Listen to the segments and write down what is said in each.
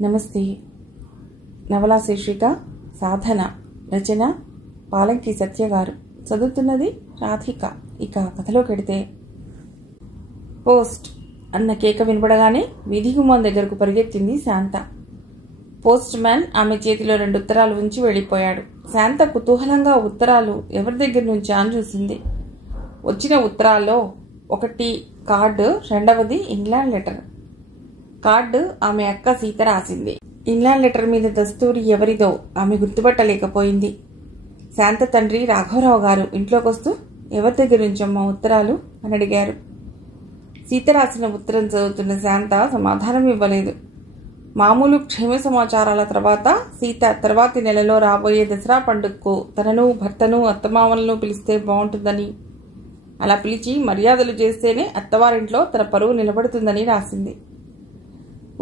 నమస్తే. నవలా శీర్షిక సాధన. రచన పాలంకి సత్య గారు. చదువుతున్నది రాధిక. ఇక కథలోకెడితే, పోస్ట్ అన్న కేక వినపడగానే వీధి గుమ్మం దగ్గరకు పరిగెత్తింది శాంత. పోస్ట్ మ్యాన్ ఆమె చేతిలో 2 ఉత్తరాలు ఉంచి వెళ్ళిపోయాడు. శాంత కుతూహలంగా ఉత్తరాలు ఎవరి దగ్గర నుంచి అని చూసింది. వచ్చిన ఉత్తరాల్లో ఒకటి కార్డు, రెండవది ఇంగ్లాండ్ లెటర్. కార్డు ఆమె అక్క సీత రాసింది. ఇంగ్లాండ్ లెటర్ మీద దస్తూరి ఎవరిదో ఆమె గుర్తుపట్టలేకపోయింది. శాంత తండ్రి రాఘవరావు గారు ఇంట్లోకి వస్తూ, ఎవరి దగ్గర నుంచమ్మా ఉత్తరాలు అని అడిగారు. సీత రాసిన ఉత్తరం చదువుతున్న శాంత సమాధానం ఇవ్వలేదు. మామూలు క్షేమ సమాచారాల తర్వాత సీత తర్వాతి నెలలో రాబోయే దసరా పండుగకు తనను, భర్తను, అత్తమామలను పిలిస్తే బాగుంటుందని, అలా పిలిచి మర్యాదలు చేస్తేనే అత్తవారింట్లో తన పరువు నిలబడుతుందని రాసింది.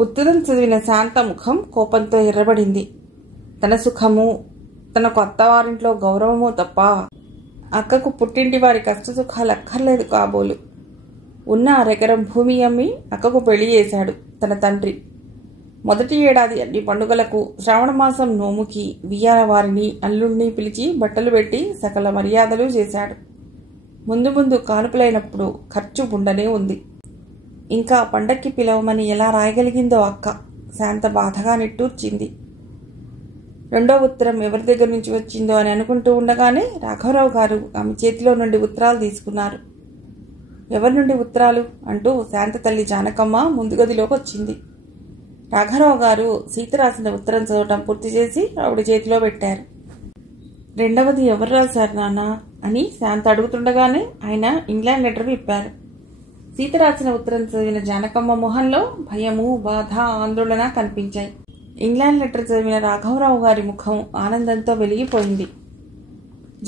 ఉత్తరం చదివిన శాంత ముఖం కోపంతో ఎర్రబడింది. తన సుఖము, తనకు అత్తవారింట్లో గౌరవము తప్ప అక్కకు పుట్టింటి వారి కష్టసుఖాలు అక్కర్లేదు కాబోలు. ఉన్న 1 ఎకరం భూమి అమ్మి అక్కకు పెళ్లి చేశాడు తన తండ్రి. మొదటి ఏడాది అన్ని పండుగలకు శ్రావణ మాసం నోముకి వియ్యాల వారిని, అల్లుడిని పిలిచి బట్టలు పెట్టి సకల మర్యాదలు చేశాడు. ముందు ముందు కానుకలైనప్పుడు ఖర్చు ఉండనే ఉంది. ఇంకా పండక్కి పిలవమని ఎలా రాయగలిగిందో అక్క. శాంత బాధగా నిట్టూర్చింది. 2వ ఉత్తరం ఎవరి దగ్గర నుంచి వచ్చిందో అని అనుకుంటూ ఉండగానే రాఘవరావు గారు ఆమె చేతిలో నుండి ఉత్తరాలు తీసుకున్నారు. ఎవరి నుండి ఉత్తరాలు అంటూ శాంత తల్లి జానకమ్మ ముందు గదిలోకి వచ్చింది. రాఘవరావు గారు సీత రాసిన ఉత్తరం చదవటం పూర్తి చేసి ఆవిడ చేతిలో పెట్టారు. 2వది ఎవరు రాశారు నాన్న అని శాంత అడుగుతుండగానే ఆయన ఇంగ్లాండ్ లెటర్ విప్పారు. సీత రాసిన ఉత్తరం చదివిన జానకమ్మ మొహంలో భయము, బాధ, ఆందోళన కనిపించాయి. ఇంగ్లాండ్ లెటర్ చదివిన రాఘవరావు గారి ముఖం ఆనందంతో వెలిగిపోయింది.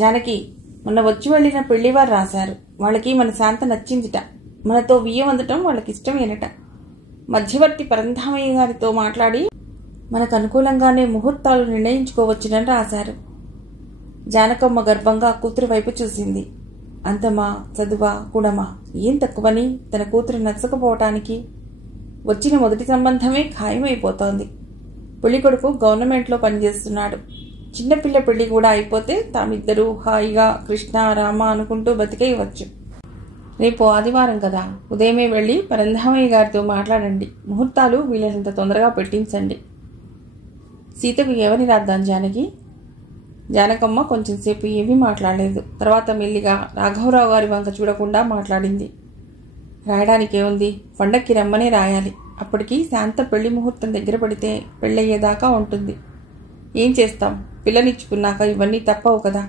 జానకి, మొన్న వచ్చి వెళ్ళిన పెళ్లివారు రాశారు. వాళ్ళకి మన శాంత నచ్చిందిట. మనతో బియ్యం అందటం వాళ్ళకి ఇష్టమేనట. మధ్యవర్తి పరంధామయ్య గారితో మాట్లాడి మనకు అనుకూలంగానే ముహూర్తాలు నిర్ణయించుకోవచ్చునని రాశారు. జానకమ్మ గర్వంగా కూతురు వైపు చూసింది. అంతమా, చదువా, గుణమా ఏం తక్కువని తన కూతురు నచ్చకపోవటానికి? వచ్చిన మొదటి సంబంధమే ఖాయమైపోతోంది. పెళ్లి కొడుకు గవర్నమెంట్లో పనిచేస్తున్నాడు. చిన్నపిల్ల పెళ్లి కూడా అయిపోతే తామిద్దరూ హాయిగా కృష్ణ, రామ అనుకుంటూ బతికేయవచ్చు. రేపు ఆదివారం కదా, ఉదయమే వెళ్ళి పరంధామయ్య గారితో మాట్లాడండి. ముహూర్తాలు వీలైనంత తొందరగా పెట్టించండి. సీతకు ఎవరిని రాద్దాం జానకి? జానకమ్మ కొంచెంసేపు ఏమీ మాట్లాడలేదు. తర్వాత మెల్లిగా రాఘవరావు గారి వంక చూడకుండా మాట్లాడింది. రాయడానికి ఏముంది, పండక్కి రమ్మనే రాయాలి. అప్పటికి శాంత పెళ్లి ముహూర్తం దగ్గర పడితే పెళ్ళయ్యేదాకా ఉంటుంది. ఏం చేస్తాం, పిల్లనిచ్చుకున్నాక ఇవన్నీ తప్పవు కదా.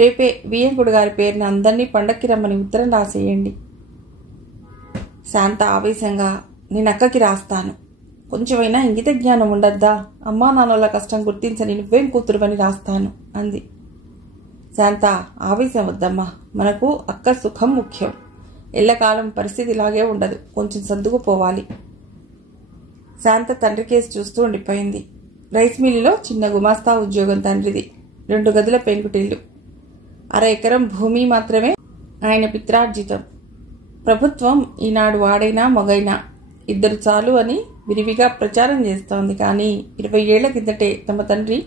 రేపే వియ్యంకుడు గారి పేరున అందరినీ పండక్కి రమ్మని ఉత్తరం రాసేయండి. శాంత ఆవేశంగా, నేను అక్కకి రాస్తాను. కొంచెమైనా ఇంగిత జ్ఞానం ఉండద్దా? అమ్మా నాన్నల కష్టం గుర్తించని నువ్వేం కూతురువని రాస్తాను అంది. శాంత, ఆవేశం వద్దమ్మా. మనకు అక్క సుఖం ముఖ్యం. ఎల్లకాలం పరిస్థితి ఇలాగే ఉండదు. కొంచెం సర్దుకుపోవాలి. శాంత తండ్రి కేసు చూస్తూ ఉండిపోయింది. రైస్ మిల్లులో చిన్న గుమాస్తా ఉద్యోగం తండ్రిది. 2 గదుల పెంకుటిల్లు, 1/2 ఎకరం భూమి మాత్రమే ఆయన పిత్రార్జితం. ప్రభుత్వం ఈనాడు వాడైనా మొగైనా 2 చాలు అని విరివిగా ప్రచారం చేస్తోంది. కానీ 20 ఏళ్ల కిందటే తమ తండ్రి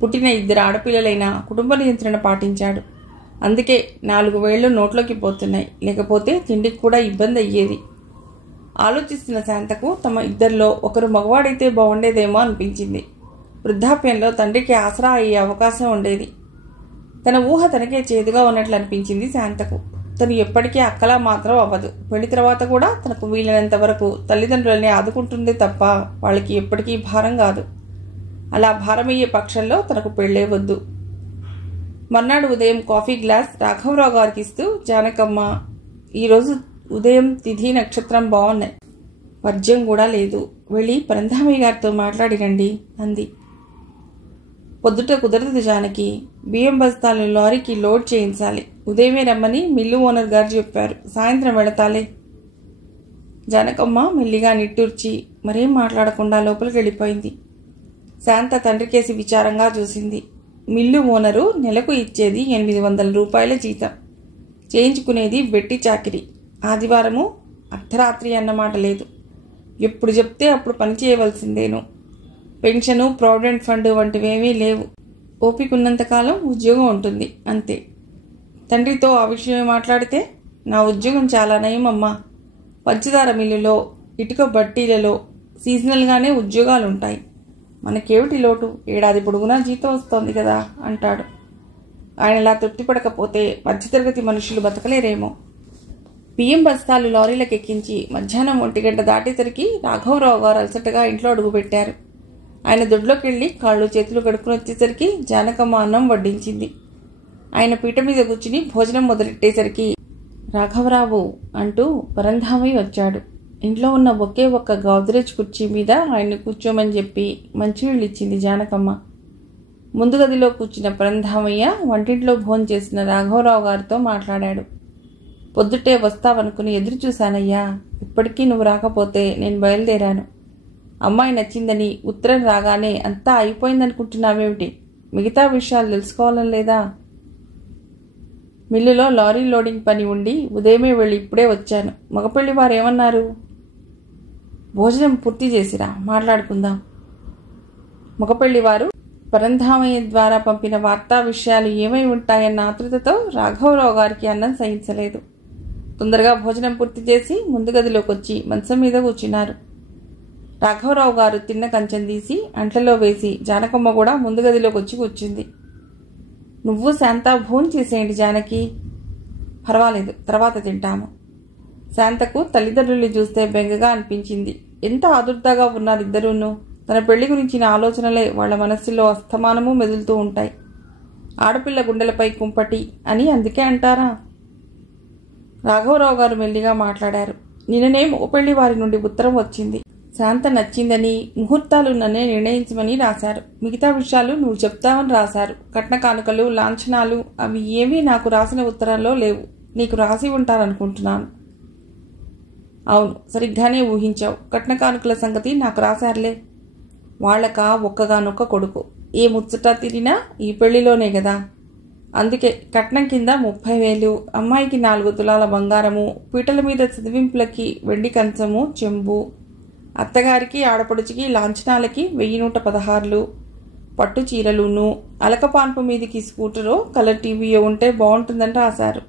పుట్టిన 2 ఆడపిల్లలైనా కుటుంబ నియంత్రణ పాటించాడు. అందుకే 4 వేళ్లు నోట్లోకి పోతున్నాయి. లేకపోతే తిండికి కూడా ఇబ్బంది అయ్యేది. ఆలోచిస్తున్న శాంతకు తమ 2లో ఒకరు మగవాడైతే బాగుండేదేమో అనిపించింది. వృద్ధాప్యంలో తండ్రికి ఆసరా అయ్యే అవకాశం ఉండేది. తన ఊహ తనకే చేదుగా ఉన్నట్లు అనిపించింది శాంతకు. తను ఎప్పటికీ అక్కలా మాత్రం అవ్వదు. పెళ్లి తర్వాత కూడా తనకు వీలైనంత వరకు తల్లిదండ్రులని ఆదుకుంటుందే తప్ప వాళ్ళకి ఎప్పటికీ భారం కాదు. అలా భారమయ్యే పక్షంలో తనకు పెళ్లే వద్దు. మర్నాడు ఉదయం కాఫీ గ్లాస్ రాఘవరావు గారికి ఇస్తూ, జానకమ్మ, ఈరోజు ఉదయం తిథి నక్షత్రం బాగున్నాయి. వర్జ్యం కూడా లేదు. వెళ్ళి పరంధామయ్య గారితో మాట్లాడిరండి అంది. పొద్దుట కుదరదు జానకి. బియ్యం బస్తాలు లారీకి లోడ్ చేయించాలి. ఉదయమే రమ్మని మిల్లు ఓనర్ గారు చెప్పారు. సాయంత్రం వెళతాలే. జానకమ్మ మెల్లిగా నిట్టూర్చి మరేం మాట్లాడకుండా లోపలికి వెళ్ళిపోయింది. శాంత తండ్రి కేసి విచారంగా చూసింది. మిల్లు ఓనరు నెలకు ఇచ్చేది 800 రూపాయల జీతం. చేయించుకునేది వెట్టి చాకిరి. ఆదివారము అర్ధరాత్రి అన్నమాట లేదు. ఎప్పుడు చెప్తే అప్పుడు పని చేయవలసిందేను. పెన్షను, ప్రావిడెంట్ ఫండ్ వంటివేమీ లేవు. ఓపికన్నంతకాలం ఉద్యోగం ఉంటుంది, అంతే. తండ్రితో ఆ విషయమే మాట్లాడితే, నా ఉద్యోగం చాలా నయమమ్మా. పంచదార మిల్లులో, ఇటుక బట్టీలలో సీజనల్గానే ఉద్యోగాలుంటాయి. మనకేమిటి లోటు? ఏడాది పొడుగునా జీతం వస్తోంది కదా అంటాడు. ఆయనలా తృప్తి పడకపోతే మధ్యతరగతి మనుషులు బతకలేరేమో. బియ్యం బస్తాలు లారీలకు ఎక్కించి మధ్యాహ్నం 1 గంట దాటేసరికి రాఘవరావు గారు అలసటగా ఇంట్లో అడుగుపెట్టారు. ఆయన దొడ్లోకెళ్ళి కాళ్ళు చేతులు కడుక్కుని వచ్చేసరికి జానకమ్మ అన్నం వడ్డించింది. ఆయన పీట మీద కూర్చుని భోజనం మొదలెట్టేసరికి రాఘవరావు అంటూ పరంధామయ్య వచ్చాడు. ఇంట్లో ఉన్న ఒకే ఒక్క గోద్రేజ్ కుర్చీ మీద ఆయన్ని కూర్చోమని చెప్పి మంచినీళ్ళు ఇచ్చింది జానకమ్మ. ముందు గదిలో కూర్చున్న పరంధామయ్య వంటింట్లో భోజనం చేసిన రాఘవరావు గారితో మాట్లాడాడు. పొద్దుటే వస్తావనుకుని ఎదురు చూశానయ్యా. ఇప్పటికీ నువ్వు రాకపోతే నేను బయలుదేరాను. అమ్మాయి నచ్చిందని ఉత్తరం రాగానే అంతా అయిపోయిందనుకుంటున్నావేమిటి? మిగతా విషయాలు తెలుసుకోవాలని లేదా? మిల్లులో లారీ లోడింగ్ పని ఉండి ఉదయమే వెళ్ళి ఇప్పుడే వచ్చాను. మగపెళ్లి వారు ఏమన్నారు? భోజనం పూర్తి చేసిరా, మాట్లాడుకుందాం. మగపెళ్లివారు పరంధామయ్య ద్వారా పంపిన వార్తా విషయాలు ఏమై ఉంటాయన్న ఆతృతతో రాఘవరావు గారికి అన్నం సహించలేదు. తొందరగా భోజనం పూర్తి చేసి ముందు గదిలోకి వచ్చి మంచం మీద కూర్చున్నారు. రాఘవరావు గారు తిన్న కంచెం తీసి అంట్లలో వేసి జానకమ్మ కూడా ముందు గదిలోకి వచ్చి కూర్చుంది. నువ్వు శాంత భోజనం చేసేయండి జానకి. పర్వాలేదు, తర్వాత తింటాము. శాంతకు తల్లిదండ్రుల్ని చూస్తే బెంగగా అనిపించింది. ఎంత ఆదుర్దాగా ఉన్నారు ఇద్దరూను. తన పెళ్లి గురించిన ఆలోచనలే వాళ్ల మనస్సులో అస్తమానము మెదులుతూ ఉంటాయి. ఆడపిల్ల గుండెలపై కుంపటి అని అందుకే అంటారా? రాఘవరావు గారు మెల్లిగా మాట్లాడారు. నిన్ననే మగపెళ్లి వారి నుండి ఉత్తరం వచ్చింది. శాంత నచ్చిందని, ముహూర్తాలు నన్నే నిర్ణయించమని రాశారు. మిగతా విషయాలు నువ్వు చెప్తావని రాశారు. కట్న కానుకలు, లాంఛనాలు అవి ఏమీ నాకు రాసిన ఉత్తరంలో లేవు. నీకు రాసి ఉంటారనుకుంటున్నాను. అవును, సరిగ్గానే ఊహించావు. కట్న కానుకల సంగతి నాకు రాశారులే. వాళ్లక ఒక్కగానొక్క కొడుకు. ఏ ముచ్చట తిరిగినా ఈ పెళ్లిలోనే కదా. అందుకే కట్నం కింద 30,000, అమ్మాయికి 4 తులాల బంగారము, పీటల మీద చదివింపులకి వెండి కంచము, చెంబు, అత్తగారికి ఆడపడుచుకి లాంఛనాలకి 1116, పట్టు చీరలును, అలకపాన్పు మీదికి స్కూటరో కలర్ టీవీయో ఉంటే బాగుంటుందని రాశారు.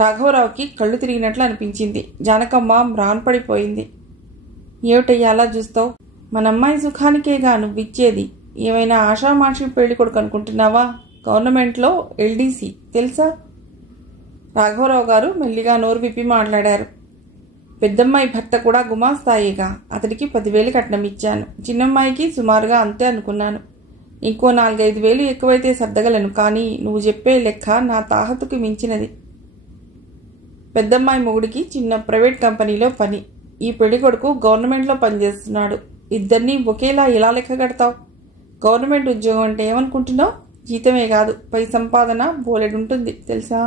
రాఘవరావుకి కళ్ళు తిరిగినట్లు అనిపించింది. జానకమ్మ మ్రాన్పడిపోయింది. ఏమిటయ్యా అలా చూస్తావు? మన అమ్మాయి సుఖానికేగా నువ్విచ్చేది. ఏమైనా ఆషామాషి పెళ్లి కొడుకు అనుకుంటున్నావా? గవర్నమెంట్లో ఎల్డీసీ తెలుసా? రాఘవరావు గారు మెల్లిగా నోరు విప్పి మాట్లాడారు. పెద్దమ్మాయి భర్త కూడా గుమాస్తాయేగా. అతడికి 10,000 కట్నం ఇచ్చాను. చిన్నమ్మాయికి సుమారుగా అంతే అనుకున్నాను. ఇంకో 4-5,000 ఎక్కువైతే సర్దగలను. కానీ నువ్వు చెప్పే లెక్క నా తాహతుకి మించినది. పెద్దమ్మాయి మొగుడికి చిన్న ప్రైవేట్ కంపెనీలో పని. ఈ పెళ్లి కొడుకు గవర్నమెంట్లో పనిచేస్తున్నాడు. ఇద్దరినీ ఒకేలా ఎలా లెక్క కడతావు? గవర్నమెంట్ ఉద్యోగం అంటే ఏమనుకుంటున్నావు? జీతమే కాదు, పై సంపాదన బోలెడుంటుంది తెలుసా?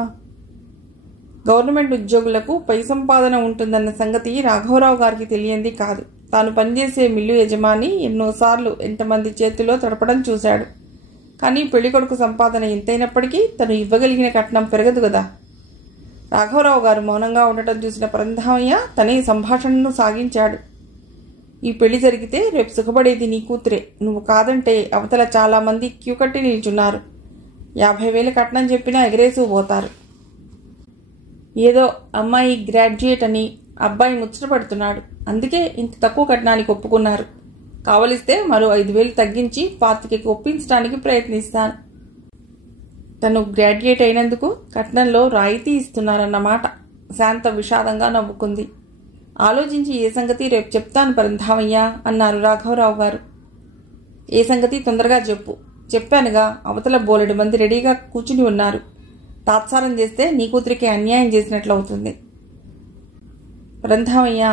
గవర్నమెంట్ ఉద్యోగులకు పై సంపాదన ఉంటుందన్న సంగతి రాఘవరావు గారికి తెలియంది కాదు. తాను పనిచేసే మిల్లు యజమాని ఎన్నోసార్లు ఎంతమంది చేతిలో తడపడం చూశాడు. కానీ పెళ్లికొడుకు సంపాదన ఎంతైనప్పటికీ తను ఇవ్వగలిగిన కట్నం పెరగదు కదా. రాఘవరావు గారు మౌనంగా ఉండటం చూసిన పరంధామయ్య తనే సంభాషణను సాగించాడు. ఈ పెళ్లి జరిగితే రేపు సుఖపడేది నీ కూతురే. నువ్వు కాదంటే అవతల చాలా మంది క్యూ కట్టి నిల్చున్నారు. 50,000 కట్నం చెప్పినా ఎగరేసి పోతారు. ఏదో అమ్మాయి గ్రాడ్యుయేట్ అని అబ్బాయి ముచ్చట పడుతున్నాడు. అందుకే ఇంత తక్కువ కట్నానికి ఒప్పుకున్నారు. కావలిస్తే మరో 5,000 తగ్గించి 25,000 ఒప్పించడానికి ప్రయత్నిస్తాను. తను గ్రాడ్యుయేట్ అయినందుకు కట్నంలో రాయితీ ఇస్తున్నారన్నమాట. శాంత విషాదంగా నవ్వుకుంది. ఆలోచించి ఏ సంగతి రేపు చెప్తాను పరంధామయ్య అన్నారు రాఘవరావు గారు. ఏ సంగతి తొందరగా చెప్పు. చెప్పానుగా, అవతల బోలెడు మంది రెడీగా కూర్చుని ఉన్నారు. తాత్సారం చేస్తే నీ కూతురికి అన్యాయం చేసినట్లు అవుతుంది. పరంధామయ్య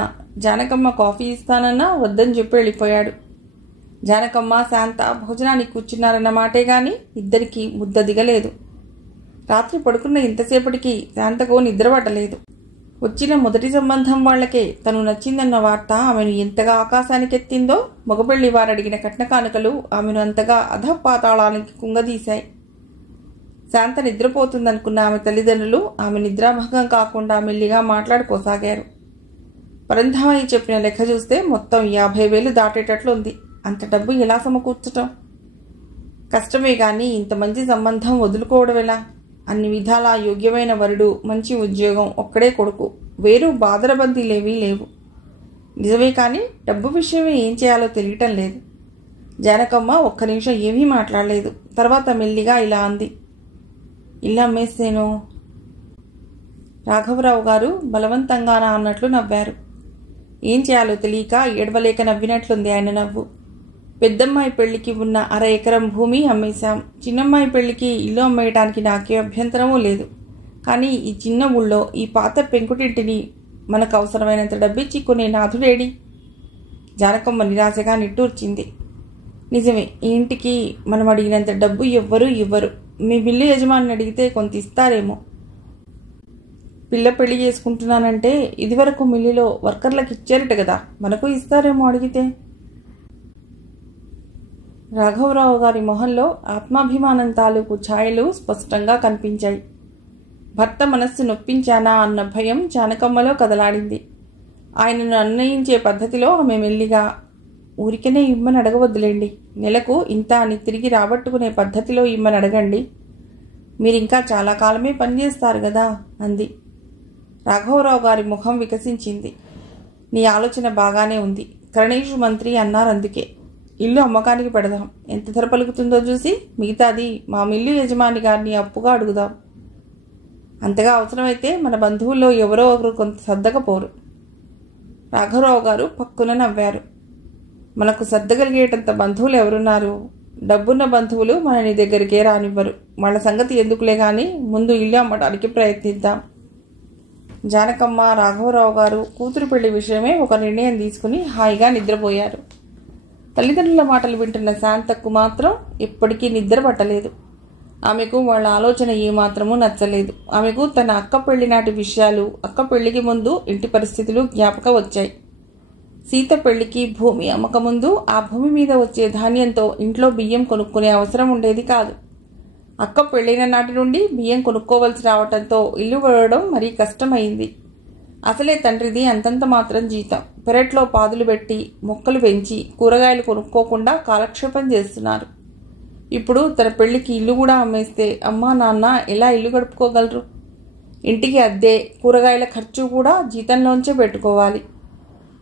జానకమ్మ కాఫీ ఇస్తానన్నా వద్దని చెప్పి వెళ్ళిపోయాడు. జానకమ్మ శాంత భోజనానికి కూర్చున్నారన్న మాటే గాని ఇద్దరికీ ముద్ద దిగలేదు. రాత్రి పడుకున్న ఇంతసేపటికి శాంతకు నిద్ర పట్టలేదు. వచ్చిన మొదటి సంబంధం వాళ్లకే తను నచ్చిందన్న వార్త ఆమెను ఎంతగా ఆకాశానికెత్తిందో, మగపెళ్లి వారడిగిన కట్న కానుకలు ఆమెను అంతగా అధపాతాళానికి కుంగదీశాయి. శాంత నిద్రపోతుందనుకున్న ఆమె తల్లిదండ్రులు ఆమె నిద్రాభంగం కాకుండా మెల్లిగా మాట్లాడుకోసాగారు. పరంధామయ్య చెప్పిన లెక్క చూస్తే మొత్తం 50,000 దాటేటట్లుంది. అంత డబ్బు ఎలా సమకూర్చటం కష్టమే కానీ ఇంత మంచి సంబంధం వదులుకోవడం ఎలా? అన్ని విధాలా యోగ్యమైన వరుడు, మంచి ఉద్యోగం, ఒక్కడే కొడుకు, వేరు బాదరబందీలేవీ లేవు. నిజమే కానీ డబ్బు విషయమే ఏం చేయాలో తెలియటం లేదు. జానకమ్మ ఒక్క నిమిషం ఏమీ మాట్లాడలేదు. తర్వాత మెల్లిగా ఇలా అంది, ఇల్లు అమ్మేస్తేనో? రాఘవరావు గారు బలవంతంగానా అన్నట్లు నవ్వారు. ఏం చేయాలో తెలియక ఏడవలేక నవ్వినట్లుంది ఆయన నవ్వు. పెద్దమ్మాయి పెళ్లికి ఉన్న 1/2 ఎకరం భూమి అమ్మేశాం. చిన్నమ్మాయి పెళ్లికి ఇల్లు అమ్మేయటానికి నాకే అభ్యంతరమూ లేదు. కానీ ఈ చిన్న ఊళ్ళో ఈ పాత పెంకుటింటిని మనకు అవసరమైనంత డబ్బిచ్చి కొనే నాథుడేడి? జానకమ్మ నిరాశగా నిట్టూర్చింది. నిజమే, ఈ ఇంటికి మనం అడిగినంత డబ్బు ఎవ్వరూ ఇవ్వరు. మీ మిల్లు యజమాని అడిగితే కొంత ఇస్తారేమో. పిల్ల పెళ్లి చేసుకుంటున్నానంటే ఇదివరకు మిల్లులో వర్కర్లకు ఇచ్చారట కదా, మనకు ఇస్తారేమో అడిగితే. రాఘవరావు గారి మొహంలో ఆత్మాభిమానం తాలూకు ఛాయలు స్పష్టంగా కనిపించాయి. భర్త మనస్సు నొప్పించానా అన్న భయం జానకమ్మలో కదలాడింది. ఆయనను అన్వయించే పద్ధతిలో ఆమె మెల్లిగా, ఊరికనే ఇమ్మని అడగవద్దులేండి, నెలకు ఇంత అని తిరిగి రాబట్టుకునే పద్ధతిలో ఇమ్మని అడగండి, మీరింకా చాలా కాలమే పనిచేస్తారు కదా అంది. రాఘవరావు గారి ముఖం వికసించింది. నీ ఆలోచన బాగానే ఉంది, కరణేషు మంత్రి అన్నారు, అందుకే ఇల్లు అమ్మకానికి పెడదాం. ఎంత ధర పలుకుతుందో చూసి మిగతాది మా మిల్లు యజమాని గారిని అప్పుగా అడుగుదాం. అంతగా అవసరమైతే మన బంధువుల్లో ఎవరో ఒకరు కొంత సర్దకపోరు. రాఘవరావు గారు పక్కున నవ్వారు. మనకు సర్దగలిగేటంత బంధువులు ఎవరున్నారు? డబ్బున్న బంధువులు మనని దగ్గరికే రానివ్వరు. వాళ్ళ సంగతి ఎందుకులే కానీ ముందు ఇల్లు అమ్మడానికి ప్రయత్నిద్దాం. జానకమ్మ, రాఘవరావు గారు కూతురు పెళ్లి విషయమే ఒక నిర్ణయం తీసుకుని హాయిగా నిద్రపోయారు. తల్లిదండ్రుల మాటలు వింటున్న శాంతకు మాత్రం ఎప్పటికీ నిద్ర పట్టలేదు. ఆమెకు వాళ్ళ ఆలోచన ఏమాత్రమూ నచ్చలేదు. ఆమెకు తన అక్క పెళ్లి నాటి విషయాలు, అక్క పెళ్లికి ముందు ఇంటి పరిస్థితులు జ్ఞాపకం వచ్చాయి. సీత పెళ్లికి భూమి అమ్మకముందు ఆ భూమి మీద వచ్చే ధాన్యంతో ఇంట్లో బియ్యం కొనుక్కునే అవసరం ఉండేది కాదు. అక్క పెళ్లిన నాటి నుండి బియ్యం కొనుక్కోవలసి రావటంతో ఇల్లు గడవడం మరీ కష్టమైంది. అసలే తండ్రిది అంతంత మాత్రం జీతం. పెరట్లో పాదులు పెట్టి మొక్కలు పెంచి కూరగాయలు కొనుక్కోకుండా కాలక్షేపం చేస్తున్నారు. ఇప్పుడు తన పెళ్లికి ఇల్లు కూడా అమ్మేస్తే అమ్మా నాన్న ఎలా ఇల్లు గడుపుకోగలరు? ఇంటికి అద్దె, కూరగాయల ఖర్చు కూడా జీతంలోంచే పెట్టుకోవాలి.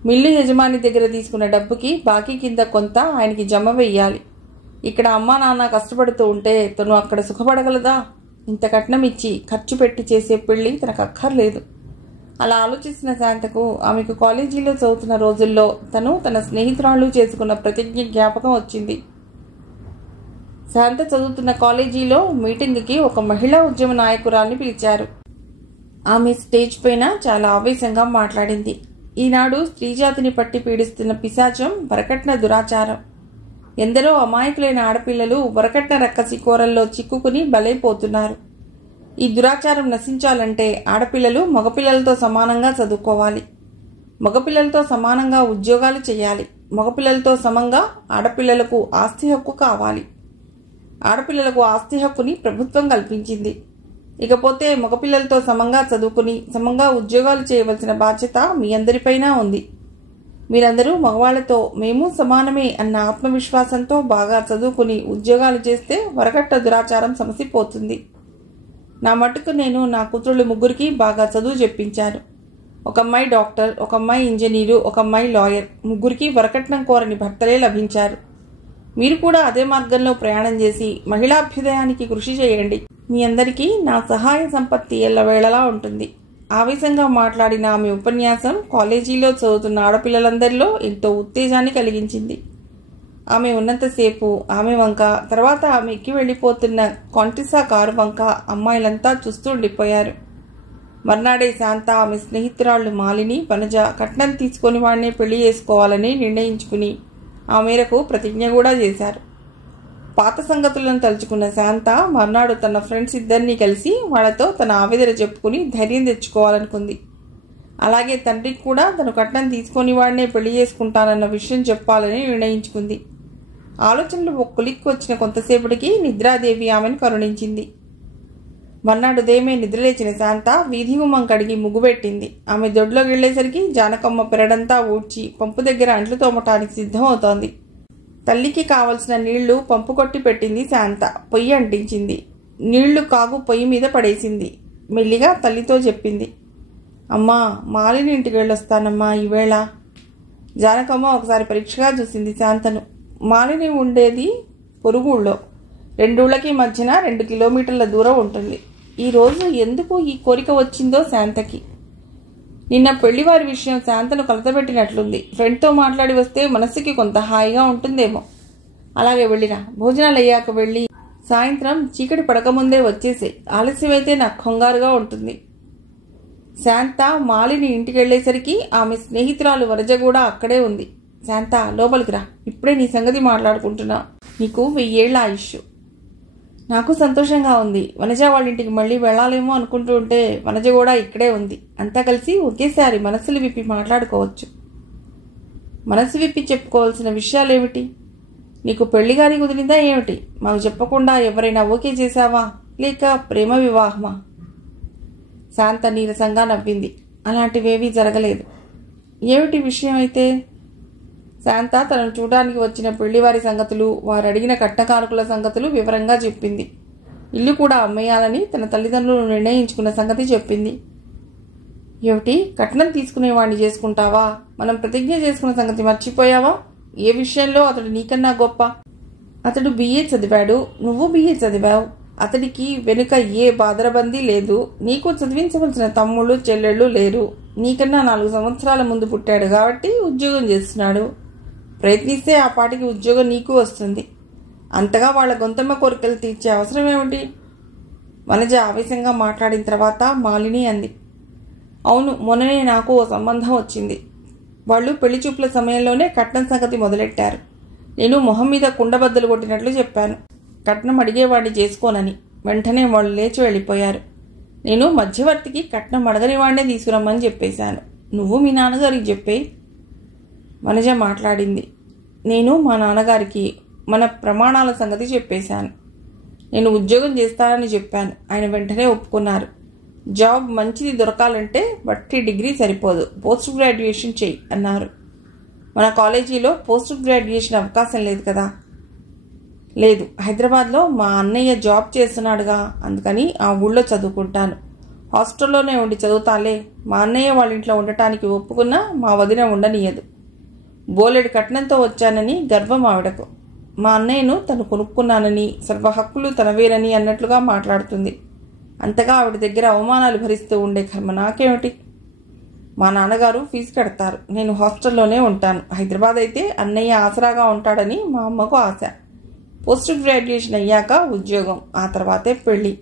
మిల్లు యజమాని దగ్గర తీసుకున్న డబ్బుకి బాకీ కింద కొంత ఆయనకి జమ వెయ్యాలి. ఇక్కడ అమ్మా నాన్న కష్టపడుతూ ఉంటే తను అక్కడ సుఖపడగలదా? ఇంత కట్నం ఇచ్చి ఖర్చు పెట్టి చేసే పెళ్లి తనకు అక్కర్లేదు. అలా ఆలోచించిన శాంతకు ఆమెకు కాలేజీలో చదువుతున్న రోజుల్లో తను తన స్నేహితురాళ్ళు చేసుకున్న ప్రతిజ్ఞ జ్ఞాపకం వచ్చింది. శాంత చదువుతున్న కాలేజీలో మీటింగ్కి ఒక మహిళా ఉద్యమ నాయకురాల్ని పిలిచారు. ఆమె స్టేజ్ పైన చాలా ఆవేశంగా మాట్లాడింది. ఈనాడు స్త్రీజాతిని పట్టి పీడిస్తున్న పిశాచం వరకట్న దురాచారం. ఎందరో అమాయకులైన ఆడపిల్లలు వరకట్న రక్కసి కోరల్లో చిక్కుకుని బలైపోతున్నారు. ఈ దురాచారం నశించాలంటే ఆడపిల్లలు మగపిల్లలతో సమానంగా చదువుకోవాలి, మగపిల్లలతో సమానంగా ఉద్యోగాలు చేయాలి, మగపిల్లలతో సమంగా ఆడపిల్లలకు ఆస్తి హక్కు కావాలి. ఆడపిల్లలకు ఆస్తి హక్కుని ప్రభుత్వం కల్పించింది. ఇకపోతే మగపిల్లలతో సమంగా చదువుకుని సమంగా ఉద్యోగాలు చేయవలసిన బాధ్యత మీ అందరిపైన ఉంది. మీరందరూ మగవాళ్లతో మేము సమానమే అన్న ఆత్మవిశ్వాసంతో బాగా చదువుకుని ఉద్యోగాలు చేస్తే వరకట్ట దురాచారం సమసిపోతుంది. నా మటుకు నేను నా కూతుళ్ళు 3కి బాగా చదువు చెప్పించాను. ఒక అమ్మాయి డాక్టర్, ఒక అమ్మాయి ఇంజనీరు, ఒక అమ్మాయి లాయర్, 3కి వరకట్నం కోరని భర్తలే లభించారు. మీరు కూడా అదే మార్గంలో ప్రయాణం చేసి మహిళాభ్యుదయానికి కృషి చేయండి. మీ అందరికీ నా సహాయ సంపత్తి ఎల్లవేళలా ఉంటుంది. ఆవేశంగా మాట్లాడిన ఆమె ఉపన్యాసం కాలేజీలో చదువుతున్న ఆడపిల్లలందరిలో ఎంతో ఉత్తేజాన్ని కలిగించింది. ఆమె ఉన్నంతసేపు ఆమె వంక, తర్వాత ఆమె ఎక్కి వెళ్ళిపోతున్న కాంటిసా కారు వంక అమ్మాయిలంతా చూస్తూ ఉండిపోయారు. మర్నాడే శాంత ఆమె స్నేహితురాళ్లు మాలిని, వనజ కట్నం తీసుకొని వాడినే పెళ్లి చేసుకోవాలని నిర్ణయించుకుని ఆ మేరకు ప్రతిజ్ఞ కూడా చేశారు. పాత సంగతులను తలుచుకున్న శాంత మర్నాడు తన ఫ్రెండ్స్ ఇద్దరినీ కలిసి వాళ్లతో తన ఆవేదన చెప్పుకుని ధైర్యం తెచ్చుకోవాలనుకుంది. అలాగే తండ్రికి కూడా తను కట్నం తీసుకొని వాడినే పెళ్లి చేసుకుంటానన్న విషయం చెప్పాలని నిర్ణయించుకుంది. ఆలోచనలు ఒక కొలిక్కి వచ్చిన కొంతసేపటికి నిద్రాదేవి ఆమెను కరుణించింది. మర్నాడు ఉదయమే నిద్రలేచిన శాంత వీధి గుమ్మం కడిగి ముగ్గుపెట్టింది. ఆమె దొడ్లోకి వెళ్లేసరికి జానకమ్మ పెరడంతా ఊడ్చి పంపు దగ్గర అంట్లు తోమటానికి సిద్ధమవుతోంది. తల్లికి కావలసిన నీళ్లు పంపు కొట్టి పెట్టింది శాంత. పొయ్యి అంటించింది. నీళ్లు కాగు పొయ్యి మీద పడేసింది. మెల్లిగా తల్లితో చెప్పింది, అమ్మా, మాలిని ఇంటికి వెళ్ళొస్తానమ్మా ఈవేళ. జానకమ్మ ఒకసారి పరీక్షగా చూసింది శాంతను. మాలిని ఉండేది పొరుగుళ్ళో. 2 ఊళ్ళకి మధ్యన 2 కిలోమీటర్ల దూరం ఉంటుంది. ఈరోజు ఎందుకు ఈ కోరిక వచ్చిందో శాంతకి. నిన్న పెళ్లివారి విషయం శాంతను కలతపెట్టినట్లుంది. ఫ్రెండ్తో మాట్లాడి వస్తే మనస్సుకి కొంత హాయిగా ఉంటుందేమో. అలాగే వెళ్ళిరా. భోజనాలు అయ్యాక వెళ్ళి సాయంత్రం చీకటి పడకముందే వచ్చేసే. ఆలస్యమైతే నాకు కంగారుగా ఉంటుంది. శాంత మాలిని ఇంటికి వెళ్లేసరికి ఆమె స్నేహితురాలు వరజ కూడా అక్కడే ఉంది. శాంత, లోపలికి రా. ఇప్పుడే నీ సంగతి మాట్లాడుకుంటున్నా. నీకు 1000 ఏళ్ల ఆయుష్. నాకు సంతోషంగా ఉంది. వనజ వాళ్ళ ఇంటికి మళ్ళీ వెళ్ళాలేమో అనుకుంటూ ఉంటే వనజ కూడా ఇక్కడే ఉంది. అంతా కలిసి ఒకేసారి మనసులు విప్పి మాట్లాడుకోవచ్చు. మనసు విప్పి చెప్పుకోవాల్సిన విషయాలేమిటి? నీకు పెళ్లిగాని కుదిరిందా ఏమిటి? మాకు చెప్పకుండా ఎవరైనా ఓకే చేశావా, లేక ప్రేమ వివాహమా? శాంత నీరసంగా నవ్వింది. అలాంటివేవీ జరగలేదు. ఏమిటి విషయం అయితే? శాంత తనను చూడడానికి వచ్చిన పెళ్లివారి సంగతులు, వారు అడిగిన కట్నకానుకుల సంగతులు వివరంగా చెప్పింది. ఇల్లు కూడా అమ్మేయాలని తన తల్లిదండ్రులు నిర్ణయించుకున్న సంగతి చెప్పింది. ఏమిటి, కట్నం తీసుకునేవాడిని చేసుకుంటావా? మనం ప్రతిజ్ఞ చేసుకున్న సంగతి మర్చిపోయావా? ఏ విషయంలో అతడు నీకన్నా గొప్ప? అతడు BA చదివాడు, నువ్వు BA చదివావు. అతడికి వెనుక ఏ బాదరబందీ లేదు. నీకు చదివించవలసిన తమ్ముళ్ళు చెల్లెళ్ళు లేరు. నీకన్నా 4 సంవత్సరాల ముందు పుట్టాడు కాబట్టి ఉద్యోగం చేస్తున్నాడు. ప్రయత్నిస్తే ఆ పాటికి ఉద్యోగం నీకు వస్తుంది. అంతగా వాళ్ళ గొంతమ్మ కోరికలు తీర్చే అవసరం ఏమిటి? వనజ ఆవేశంగా మాట్లాడిన తర్వాత మాలిని అంది, అవును, మొన్ననే నాకు ఓ సంబంధం వచ్చింది. వాళ్ళు పెళ్లి చూపుల సమయంలోనే కట్నం సంగతి మొదలెట్టారు. నేను మొహం మీద కుండబద్దలు కొట్టినట్లు చెప్పాను. కట్నం అడిగేవాడిని చేసుకోనని. వెంటనే వాళ్ళు లేచి వెళ్ళిపోయారు. నేను మధ్యవర్తికి కట్నం అడగని వాడినే తీసుకురమ్మని చెప్పేశాను. నువ్వు మీ నాన్నగారికి చెప్పేయి. వనజ మాట్లాడింది. నేను మా నాన్నగారికి మన ప్రమాణాల సంగతి చెప్పేశాను. నేను ఉద్యోగం చేస్తానని చెప్పాను. ఆయన వెంటనే ఒప్పుకున్నారు. జాబ్ మంచిది దొరకాలంటే బట్టి డిగ్రీ సరిపోదు, పోస్ట్ గ్రాడ్యుయేషన్ చెయ్యి అన్నారు. మన కాలేజీలో పోస్ట్ గ్రాడ్యుయేషన్ అవకాశం లేదు కదా? లేదు, హైదరాబాద్లో మా అన్నయ్య జాబ్ చేస్తున్నాడుగా, అందుకని ఆ ఊళ్ళో చదువుకుంటాను. హాస్టల్లోనే ఉండి చదువుతాలే. మా అన్నయ్య వాళ్ళ ఇంట్లో ఉండటానికి ఒప్పుకున్నా మా వదిన ఉండనీయదు. బోలెడు కట్నంతో వచ్చానని గర్వం ఆవిడకు. మా అన్నయ్యను తను కొనుక్కున్నానని, సర్వ హక్కులు తనవేనని అన్నట్లుగా మాట్లాడుతుంది. అంతగా ఆవిడ దగ్గర అవమానాలు భరిస్తూ ఉండే కర్మ నాకేమిటి? మా నాన్నగారు ఫీజు కడతారు. నేను హాస్టల్లోనే ఉంటాను. హైదరాబాద్ అయితే అన్నయ్య ఆసరాగా ఉంటాడని మా అమ్మకు ఆశ. పోస్ట్ గ్రాడ్యుయేషన్ అయ్యాక ఉద్యోగం, ఆ తర్వాతే పెళ్ళి.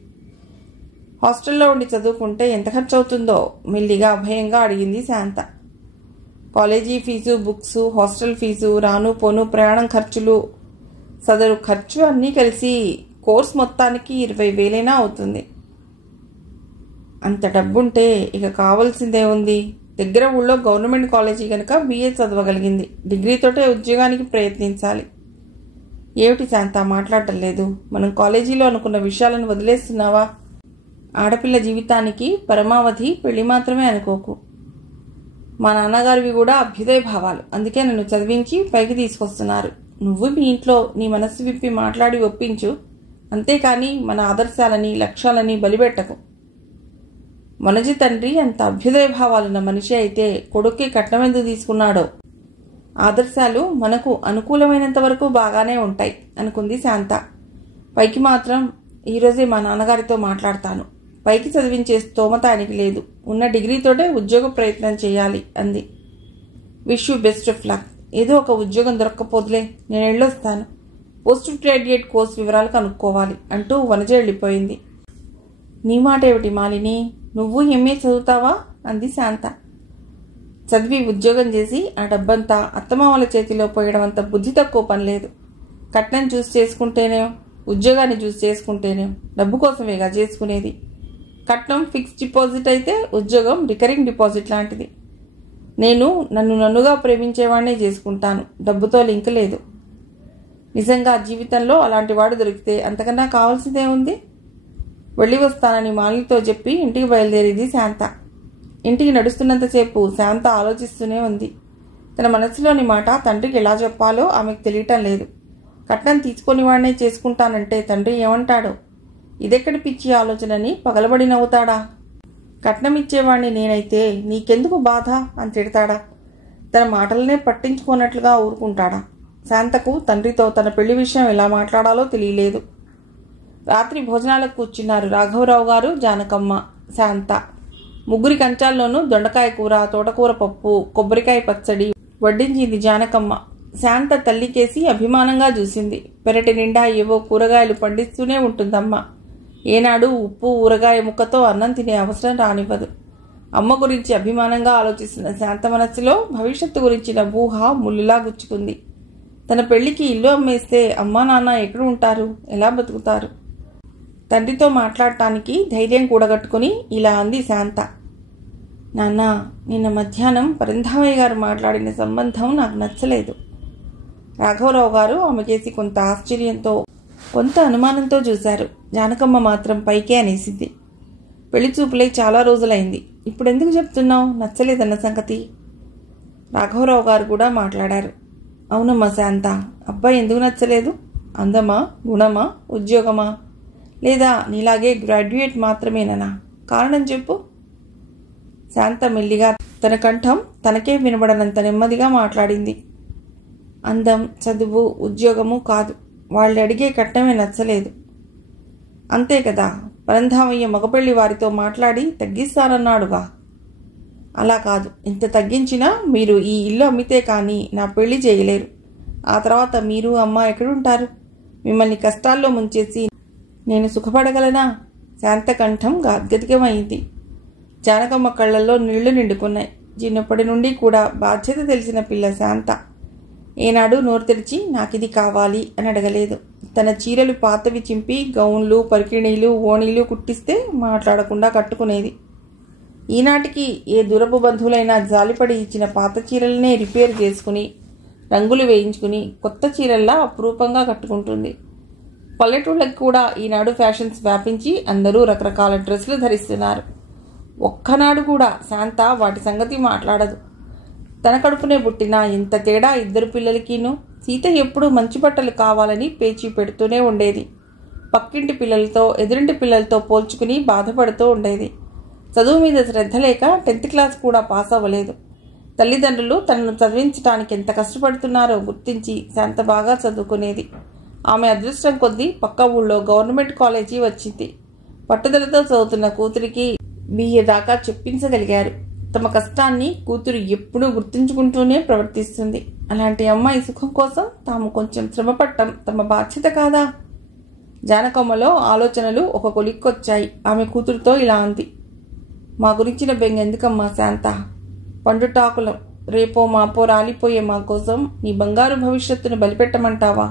హాస్టల్లో ఉండి చదువుకుంటే ఎంత ఖర్చు అవుతుందో మెల్లిగా భయంగా అడిగింది Shanta. College fees, books, hostel fees, రాను పోను ప్రయాణం ఖర్చులు, సదరు ఖర్చు అన్నీ కలిసి కోర్స్ మొత్తానికి 20,000 అవుతుంది. అంత డబ్బుంటే ఇక కావాల్సిందే ఉంది. దగ్గర ఊళ్ళో గవర్నమెంట్ కాలేజీ కనుక BA చదవగలిగింది. డిగ్రీతోటే ఉద్యోగానికి ప్రయత్నించాలి. ఏమిటి శాంత మాట్లాడటం లేదు? మనం కాలేజీలో అనుకున్న విషయాలను వదిలేస్తున్నావా? ఆడపిల్ల జీవితానికి పరమావధి పెళ్లి మాత్రమే అనుకోకు. మా నాన్నగారివి కూడా అభ్యుదయ భావాలు. అందుకే నన్ను చదివించి పైకి తీసుకొస్తున్నారు. నువ్వు మీ ఇంట్లో నీ మనస్సు విప్పి మాట్లాడి ఒప్పించు. అంతేకాని మన ఆదర్శాలని లక్ష్యాలని బలిపెట్టకు. వనజ తండ్రి అంత అభ్యుదయ భావాలున్న మనిషి అయితే కొడుక్కి కట్నం ఎందుకు తీసుకున్నాడో? ఆదర్శాలు మనకు అనుకూలమైనంత వరకు బాగానే ఉంటాయి అనుకుంది శాంత. పైకి మాత్రం ఈరోజే మా నాన్నగారితో మాట్లాడతాను. పైకి చదివించే స్తోమత ఆయనకి లేదు. ఉన్న డిగ్రీతోటే ఉద్యోగ ప్రయత్నం చేయాలి అంది. Wish you best of luck. ఏదో ఒక ఉద్యోగం దొరక్కపోదులే, నేను వెళ్ళొస్తాను. పోస్ట్ గ్రాడ్యుయేట్ కోర్స్ వివరాలు కనుక్కోవాలి అంటూ వనజ వెళ్ళిపోయింది. నీ మాట ఏమిటి మాలిని? నువ్వు MA చదువుతావా అంది శాంత. చదివి ఉద్యోగం చేసి ఆ డబ్బంతా అత్తమామల చేతిలో పోయడం అంత బుద్ధి తక్కువ పని లేదు. కట్నం చూసి చేసుకుంటేనే, ఉద్యోగాన్ని చూసి చేసుకుంటేనే, డబ్బు కోసమేగా చేసుకునేది. కట్నం ఫిక్స్డ్ డిపాజిట్ అయితే ఉద్యోగం రికరింగ్ డిపాజిట్ లాంటిది. నేను నన్నుగా ప్రేమించేవాడినే చేసుకుంటాను. డబ్బుతో లింక్ లేదు. నిజంగా జీవితంలో అలాంటి వాడు దొరికితే అంతకన్నా కావాల్సిందే ఉంది. వెళ్ళి వస్తానని మాలినితో చెప్పి ఇంటికి బయలుదేరింది శాంత. ఇంటికి నడుస్తున్నంతసేపు శాంత ఆలోచిస్తూనే ఉంది. తన మనసులోని మాట తండ్రికి ఎలా చెప్పాలో ఆమెకు తెలియటం లేదు. కట్నం తీసుకొని వాడినే చేసుకుంటానంటే తండ్రి ఏమంటాడో? ఇదెక్కడి పిచ్చి ఆలోచనని పగలబడి నవ్వుతాడా? కట్నం ఇచ్చేవాణ్ణి నేనైతే నీకెందుకు బాధ అని తిడతాడా? తన మాటలనే పట్టించుకోనట్లుగా ఊరుకుంటాడా? శాంతకు తండ్రితో తన పెళ్లి విషయం ఎలా మాట్లాడాలో తెలియలేదు. రాత్రి భోజనాలకు కూర్చున్నారు రాఘవరావు గారు, జానకమ్మ, శాంత. ముగ్గురి కంచాల్లోనూ దొండకాయ కూర, తోటకూర పప్పు, కొబ్బరికాయ పచ్చడి వడ్డించింది జానకమ్మ. శాంత తల్లికేసి అభిమానంగా చూసింది. పెరటి నిండా ఏవో కూరగాయలు పండిస్తూనే ఉంటుందమ్మ. ఏనాడు ఉప్పు ఊరగాయ ముక్కతో అన్నం తినే అవసరం రానివ్వదు. అమ్మ గురించి అభిమానంగా ఆలోచిస్తున్న శాంత మనస్సులో భవిష్యత్తు గురించిన ఊహ ముళ్ళులా గుచ్చుకుంది. తన పెళ్లికి ఇల్లు అమ్మేస్తే అమ్మా నాన్న ఎక్కడ ఉంటారు? ఎలా బతుకుతారు? తండ్రితో మాట్లాడటానికి ధైర్యం కూడగట్టుకుని ఇలా అంది శాంత. నాన్న, నిన్న మధ్యాహ్నం పరంధామయ్య గారు మాట్లాడిన సంబంధం నాకు నచ్చలేదు. రాఘవరావు గారు ఆమె చేసి కొంత ఆశ్చర్యంతో, కొంత అనుమానంతో చూశారు. జానకమ్మ మాత్రం పైకే అనేసింది. పెళ్లి చూపులై చాలా రోజులైంది. ఇప్పుడెందుకు చెప్తున్నావు నచ్చలేదన్న సంగతి? రాఘవరావు గారు కూడా మాట్లాడారు. అవునమ్మా శాంత, అబ్బాయి ఎందుకు నచ్చలేదు? అందమా, గుణమా, ఉద్యోగమా, లేదా నీలాగే గ్రాడ్యుయేట్ మాత్రమేనా? కారణం చెప్పు. శాంత మెల్లిగా, తన కంఠం తనకే వినబడనంత నెమ్మదిగా మాట్లాడింది. అందం, చదువు, ఉద్యోగము కాదు, వాళ్ళు అడిగే కట్నమే నచ్చలేదు. అంతే కదా, పరంధామయ్య మగపెళ్లి వారితో మాట్లాడి తగ్గిస్తానన్నాడుగా. అలా కాదు, ఇంత తగ్గించినా మీరు ఈ ఇల్లు అమ్మితే కానీ నా పెళ్లి చేయలేరు. ఆ తర్వాత మీరు అమ్మ ఎక్కడుంటారు? మిమ్మల్ని కష్టాల్లో ముంచేసి నేను సుఖపడగలనా? శాంత కంఠం గాద్గదికమైంది. జానకమ్మ కళ్ళల్లో నీళ్లు నిండుకున్నాయి. చిన్నప్పటి నుండి కూడా బాధ్యత తెలిసిన పిల్ల శాంత. ఏనాడు నోరు తెరిచి నాకిది కావాలి అని అడగలేదు. తన చీరలు పాతవి చింపి గౌన్లు, పరికిణీలు, ఓణీలు కుట్టిస్తే మాట్లాడకుండా కట్టుకునేది. ఈనాటికి ఏ దూరపు బంధువులైనా జాలిపడి ఇచ్చిన పాత చీరలనే రిపేర్ చేసుకుని రంగులు వేయించుకుని కొత్త చీరల్లా అపురూపంగా కట్టుకుంటుంది. పల్లెటూళ్ళకి కూడా ఈనాడు ఫ్యాషన్స్ వ్యాపించి అందరూ రకరకాల డ్రెస్సులు ధరిస్తున్నారు. ఒక్కనాడు కూడా శాంత వాటి సంగతి మాట్లాడదు. తన కడుపునే పుట్టిన ఇంత తేడా ఇద్దరు పిల్లలకినూ. సీత ఎప్పుడూ మంచి బట్టలు కావాలని పేచీ పెడుతూనే ఉండేది. పక్కింటి పిల్లలతో, ఎదురింటి పిల్లలతో పోల్చుకుని బాధపడుతూ ఉండేది. చదువు మీద శ్రద్ధ లేక 10th క్లాస్ కూడా పాస్ అవ్వలేదు. తల్లిదండ్రులు తనను చదివించడానికి ఎంత కష్టపడుతున్నారో గుర్తించి శాంత బాగా చదువుకునేది. ఆమె అదృష్టం కొద్దీ పక్క ఊళ్ళో గవర్నమెంట్ కాలేజీ వచ్చింది. పట్టుదలతో చదువుతున్న కూతురికి BA దాకా చెప్పించగలిగారు. తమ కష్టాన్ని కూతురు ఎప్పుడూ గుర్తుంచుకుంటూనే ప్రవర్తిస్తుంది. అలాంటి అమ్మాయి సుఖం కోసం తాము కొంచెం శ్రమపడటం తమ బాధ్యత కాదా? జానకమ్మలో ఆలోచనలు ఒక కొలిక్కొచ్చాయి. ఆమె కూతురుతో ఇలా అంది. మా గురించిన బెంగ ఎందుకమ్మా శాంత? పండుటాకులం, రేపో మాపో రాలిపోయే మా కోసం నీ బంగారు భవిష్యత్తును బలిపెట్టమంటావా?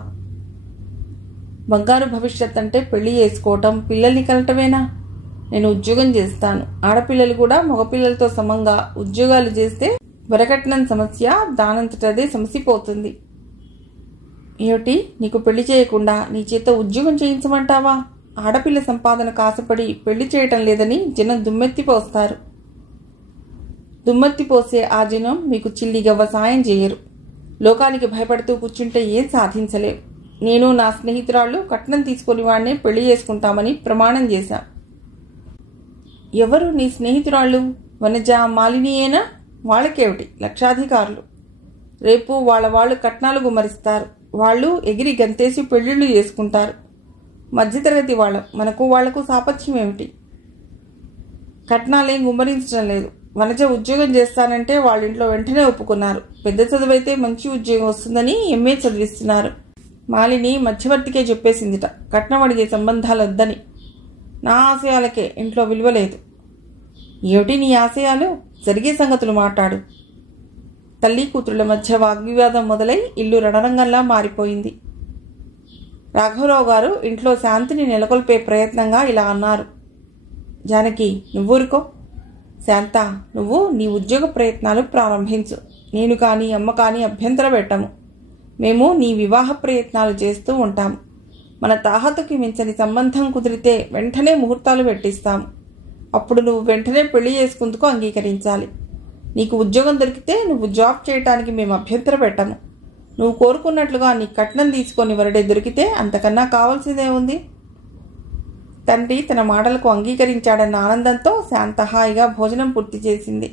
బంగారు భవిష్యత్ అంటే పెళ్లి చేసుకోవటం, పిల్లల్ని కలటమేనా? నేను ఉద్యోగం చేస్తాను. ఆడపిల్లలు కూడా మగపిల్లలతో సమంగా ఉద్యోగాలు చేస్తే వరకట్నం సమస్య దానంతటదే సమసిపోతుంది. ఏమిటి, నీకు పెళ్లి చేయకుండా నీ చేత ఉద్యోగం చేయించమంటావా? ఆడపిల్ల సంపాదనకు ఆశపడి పెళ్లి చేయటం లేదని జనం దుమ్మెత్తిపోస్తారు. దుమ్మెత్తిపోసే ఆ జనం మీకు చిల్లిగవ్వ సాయం చేయరు. లోకానికి భయపడుతూ కూర్చుంటే ఏం సాధించలేవు. నేను నా స్నేహితురాళ్ళు కట్నం తీసుకుని వాడినే పెళ్లి చేసుకుంటామని ప్రమాణం చేశాం. ఎవరు నీ స్నేహితురాళ్ళు? వనజ, మాలినియేనా? వాళ్ళకేమిటి, లక్షాధికారులు. రేపు వాళ్ళు కట్నాలు గుమ్మరిస్తారు. వాళ్ళు ఎగిరి గంతేసి పెళ్లిళ్ళు చేసుకుంటారు. మధ్యతరగతి వాళ్ళం, మనకు వాళ్లకు సాపత్యం ఏమిటి? కట్నాలేం గుమ్మరించడం లేదు. వనజ ఉద్యోగం చేస్తానంటే వాళ్ళింట్లో వెంటనే ఒప్పుకున్నారు. పెద్ద చదువైతే మంచి ఉద్యోగం వస్తుందని MA చదివిస్తున్నారు. మాలిని మధ్యవర్తికే చెప్పేసిందిట కట్నం అడిగే సంబంధాలు వద్దని. నా ఆశయాలకే ఇంట్లో విలువలేదు. ఏమిటి నీ ఆశయాలు? జరిగే సంగతులు మాట్లాడు. తల్లి కూతురుల మధ్య వాగ్వివాదం మొదలై ఇల్లు రణరంగంలా మారిపోయింది. రాఘవరావు గారు ఇంట్లో శాంతిని నెలకొల్పే ప్రయత్నంగా ఇలా అన్నారు. జానకి, నువ్వూరుకో. శాంత, నువ్వు నీ ఉద్యోగ ప్రయత్నాలు ప్రారంభించు. నేను కానీ అమ్మ కానీ అభ్యంతర పెట్టము. మేము నీ వివాహ ప్రయత్నాలు చేస్తూ ఉంటాము. మన తాహతుకి మించని సంబంధం కుదిరితే వెంటనే ముహూర్తాలు పెట్టిస్తాము. అప్పుడు నువ్వు వెంటనే పెళ్లి చేసుకుందుకు అంగీకరించాలి. నీకు ఉద్యోగం దొరికితే నువ్వు జాబ్ చేయటానికి మేము అభ్యంతరం పెట్టము. నువ్వు కోరుకున్నట్లుగా నీ కట్నం తీసుకొని వరడే దొరికితే అంతకన్నా కావాల్సిందే ఉంది. తండ్రి తన మాటలకు అంగీకరించాడన్న ఆనందంతో శాంత హాయిగా భోజనం పూర్తి చేసింది.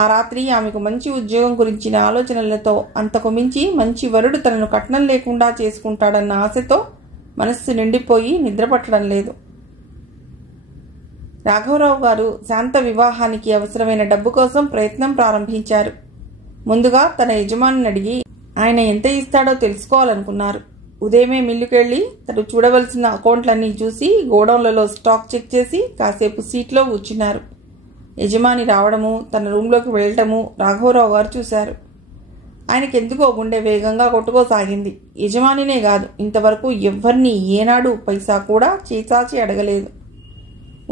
ఆ రాత్రి ఆమెకు మంచి ఉద్యోగం గురించిన ఆలోచనలతో, అంతకు మించి మంచి వరుడు తనను కట్నం లేకుండా చేసుకుంటాడన్న ఆశతో మనస్సు నిండిపోయి నిద్రపట్టడం లేదు. రాఘవరావు గారు శాంత వివాహానికి అవసరమైన డబ్బు కోసం ప్రయత్నం ప్రారంభించారు. ముందుగా తన యజమానిని అడిగి ఆయన ఎంత ఇస్తాడో తెలుసుకోవాలనుకున్నారు. ఉదయమే మిల్లుకెళ్ళి తను చూడవలసిన అకౌంట్లన్నీ చూసి గోడౌన్లలో స్టాక్ చెక్ చేసి కాసేపు సీట్లో కూర్చున్నారు. యజమాని రావడము, తన రూంలోకి వెళ్ళటము రాఘవరావు గారు చూశారు. ఆయనకెందుకో గుండె వేగంగా కొట్టుకోసాగింది. యజమానినే కాదు, ఇంతవరకు ఎవ్వరినీ ఏనాడు పైసా కూడా చేచాచి అడగలేదు.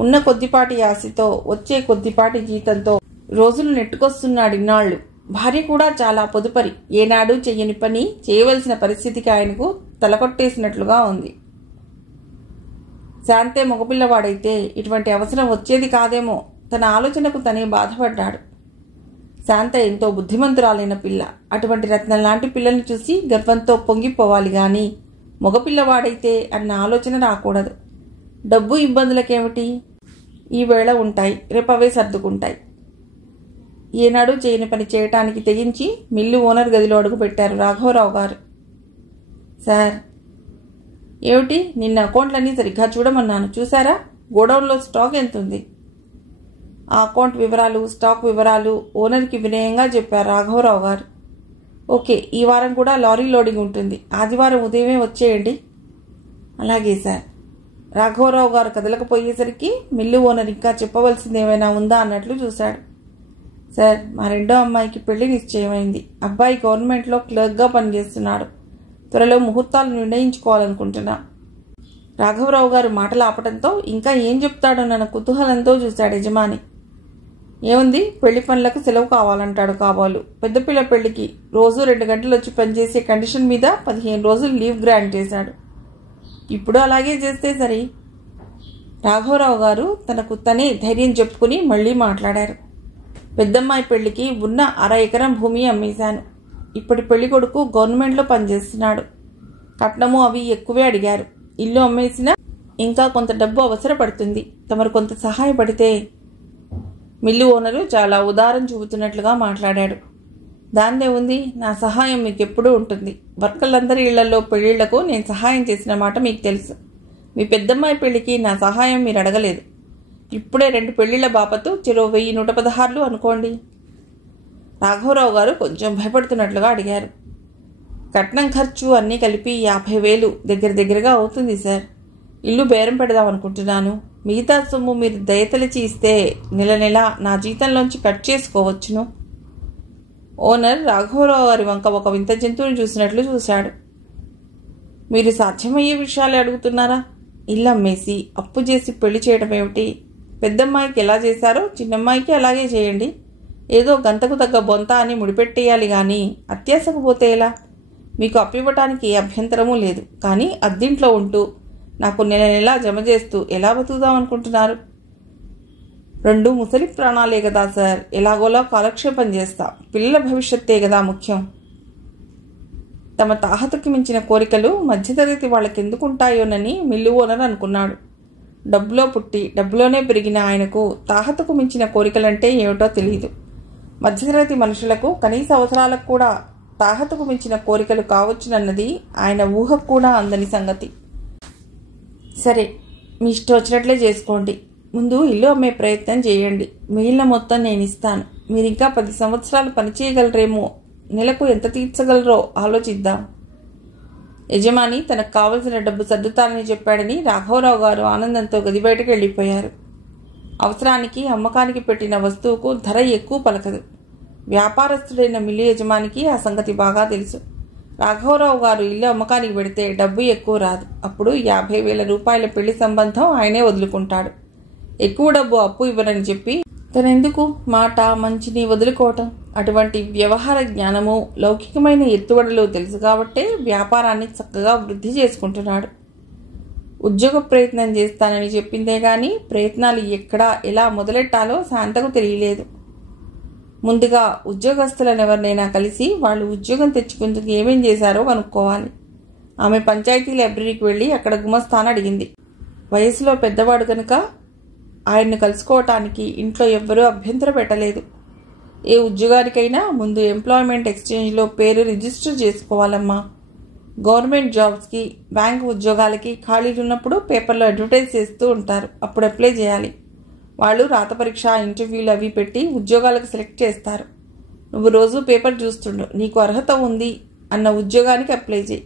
ఉన్న కొద్దిపాటి ఆశతో, వచ్చే కొద్దిపాటి జీతంతో రోజులు నెట్టుకొస్తున్నాడు ఇన్నాళ్లు. భార్య కూడా చాలా పొదుపరి. ఏనాడు చెయ్యని పని చేయవలసిన పరిస్థితికి ఆయనకు తలకొట్టేసినట్లుగా ఉంది. శాంతే మగపిల్లవాడైతే ఇటువంటి అవసరం వచ్చేది కాదేమో. తన ఆలోచనకు తనే బాధపడ్డాడు. శాంత ఎంతో బుద్ధిమంతురాలైన పిల్ల. అటువంటి రత్నం లాంటి పిల్లని చూసి గర్వంతో పొంగిపోవాలి గాని మగపిల్లవాడైతే అన్న ఆలోచన రాకూడదు. డబ్బు ఇబ్బందులకేమిటి, ఈ వేళ ఉంటాయి, రేపవే సర్దుకుంటాయి. ఏనాడు చేయని పని చేయటానికి తెగించి మిల్లు ఓనర్ గదిలో అడుగుపెట్టారు రాఘవరావు గారు. సార్, ఏమిటి, నిన్న అకౌంట్లన్నీ సరిగ్గా చూడమన్నాను, చూసారా? గోడౌన్లో స్టాక్ ఎంతుంది? ఆ అకౌంట్ వివరాలు, స్టాక్ వివరాలు ఓనర్కి వినయంగా చెప్పారు రాఘవరావు గారు. ఓకే, ఈ వారం కూడా లారీ లోడింగ్ ఉంటుంది. ఆదివారం ఉదయమే వచ్చేయండి. అలాగే సార్. రాఘవరావు గారు కదలకపోయేసరికి మిల్లు ఓనర్ ఇంకా చెప్పవలసింది ఏమైనా ఉందా అన్నట్లు చూశాడు. సార్, మా రెండో అమ్మాయికి పెళ్లి నిశ్చయమైంది. అబ్బాయి గవర్నమెంట్లో క్లర్క్గా పనిచేస్తున్నాడు. త్వరలో ముహూర్తాలు నిర్ణయించుకోవాలనుకుంటున్నా. రాఘవరావు గారు మాటలు ఆపటంతో ఇంకా ఏం చెప్తాడోనన్న కుతూహలంతో చూశాడు యజమాని. ఏముంది, పెళ్లి పనులకు సెలవు కావాలంటాడు కాబోలు. పెద్దపిల్ల పెళ్లికి రోజు 2 గంటలు వచ్చి పనిచేసే కండిషన్ మీద 15 రోజులు లీవ్ గ్రాంట్ చేశాడు. ఇప్పుడు అలాగే చేస్తే సరి. రాఘవరావు గారు తనకు తనే ధైర్యం చెప్పుకుని మళ్లీ మాట్లాడారు. పెద్దమ్మాయి పెళ్లికి ఉన్న 1/2 ఎకరం భూమి అమ్మేశాను. ఇప్పటి పెళ్లి కొడుకు గవర్నమెంట్లో పనిచేస్తున్నాడు. కట్నము అవి ఎక్కువే అడిగారు. ఇల్లు అమ్మేసినా ఇంకా కొంత డబ్బు అవసరపడుతుంది. తమరు కొంత సహాయపడితే. మిల్లు ఓనరు చాలా ఉదారం చూపుతున్నట్లుగా మాట్లాడాడు. దాన్నే ఉంది, నా సహాయం మీకు ఎప్పుడూ ఉంటుంది. వర్కర్లందరి ఇళ్లలో పెళ్లిళ్లకు నేను సహాయం చేసిన మాట మీకు తెలుసు. మీ పెద్దమ్మాయి పెళ్లికి నా సహాయం మీరు అడగలేదు. ఇప్పుడే 2 పెళ్లిళ్ల బాపతు చెరో 1116 అనుకోండి. రాఘవరావు గారు కొంచెం భయపడుతున్నట్లుగా అడిగారు. కట్నం ఖర్చు అన్నీ కలిపి 50,000 దగ్గరగా అవుతుంది సార్. ఇల్లు బేరం పెడదాం అనుకుంటున్నాను. మిగతా సొమ్ము మీరు దయతలిచి ఇస్తే నెల నా జీతంలోంచి కట్ చేసుకోవచ్చును. ఓనర్ రాఘవరావు గారి వంక ఒక వింత జంతువుని చూసినట్లు చూశాడు. మీరు సాధ్యమయ్యే విషయాలే అడుగుతున్నారా? ఇల్లు అమ్మేసి అప్పు చేసి పెళ్లి చేయడం ఏమిటి? పెద్దమ్మాయికి ఎలా చేశారో చిన్నమ్మాయికి అలాగే చేయండి. ఏదో గంతకు తగ్గ బొంత అని ముడిపెట్టేయాలి కానీ అత్యాశకు పోతే ఎలా? మీకు అప్పివ్వటానికి ఏ అభ్యంతరమూ లేదు. కానీ అద్దింట్లో ఉంటూ నాకు నెల జమ చేస్తూ ఎలా బతుకుదాం అనుకుంటున్నారు? 2 ముసలి ప్రాణాలే కదా సార్. ఎలాగోలా కాలక్షేపం చేస్తా. పిల్లల భవిష్యత్తే కదా ముఖ్యం. తమ తాహతకి మించిన కోరికలు మధ్యతరగతి వాళ్ళకెందుకుంటాయోనని మిల్లు ఓనర్ అనుకున్నాడు. డబ్బులో పుట్టి డబ్బులోనే పెరిగిన ఆయనకు తాహతకు మించిన కోరికలంటే ఏమిటో తెలియదు. మధ్యతరగతి మనుషులకు కనీస అవసరాలకు కూడా తాహతకు మించిన కోరికలు కావచ్చునన్నది ఆయన ఊహకు కూడా అందని సంగతి. సరే, మీ ఇష్టం వచ్చినట్లే చేసుకోండి. ముందు ఇల్లు అమ్మే ప్రయత్నం చేయండి. మిగిలిన మొత్తం నేను ఇస్తాను. మీరు ఇంకా 10 సంవత్సరాలు పనిచేయగలరేమో. నెలకు ఎంత తీర్చగలరో ఆలోచిద్దాం. యజమాని తనకు కావలసిన డబ్బు సర్దుతానని చెప్పాడని రాఘవరావు గారు ఆనందంతో గది బయటకు వెళ్ళిపోయారు. అవసరానికి అమ్మకానికి పెట్టిన వస్తువుకు ధర ఎక్కువ పలకదు. వ్యాపారస్తుడైన మిల్లు యజమానికి ఆ సంగతి బాగా తెలుసు. రాఘవరావు గారు ఇల్లు అమ్మకానికి పెడితే డబ్బు ఎక్కువ రాదు. అప్పుడు 50,000 రూపాయల పెళ్లి సంబంధం ఆయనే వదులుకుంటాడు. ఎక్కువ డబ్బు అప్పు ఇవ్వనని చెప్పి తనెందుకు మాట మంచిని వదులుకోవటం? అటువంటి వ్యవహార జ్ఞానము, లౌకికమైన ఎత్తుగడలు తెలుసు కాబట్టే వ్యాపారాన్ని చక్కగా వృద్ధి చేసుకుంటున్నాడు. ఉద్యోగ ప్రయత్నం చేస్తానని చెప్పిందే గాని ప్రయత్నాలు ఎక్కడా ఎలా మొదలెట్టాలో శాంతకు తెలియలేదు. ముందుగా ఉద్యోగస్తులను ఎవరినైనా కలిసి వాళ్ళు ఉద్యోగం తెచ్చుకుందుకు ఏమేం చేశారో కనుక్కోవాలి. ఆమె పంచాయతీ లైబ్రరీకి వెళ్ళి అక్కడ గుమస్తాను అడిగింది. వయసులో పెద్దవాడు కనుక ఆయన్ను కలుసుకోవటానికి ఇంట్లో ఎవ్వరూ అభ్యంతరం పెట్టలేదు. ఏ ఉద్యోగానికైనా ముందు ఎంప్లాయ్మెంట్ ఎక్స్చేంజ్లో పేరు రిజిస్టర్ చేసుకోవాలమ్మా. గవర్నమెంట్ జాబ్స్కి, బ్యాంకు ఉద్యోగాలకి ఖాళీలు ఉన్నప్పుడు పేపర్లో అడ్వర్టైజ్ చేస్తూ ఉంటారు. అప్పుడు అప్లై చేయాలి. వాళ్ళు రాత పరీక్ష, ఇంటర్వ్యూలు అవి పెట్టి ఉద్యోగాలకు సెలెక్ట్ చేస్తారు. నువ్వు రోజు పేపర్ చూస్తుండు. నీకు అర్హత ఉంది అన్న ఉద్యోగానికి అప్లై చేయి.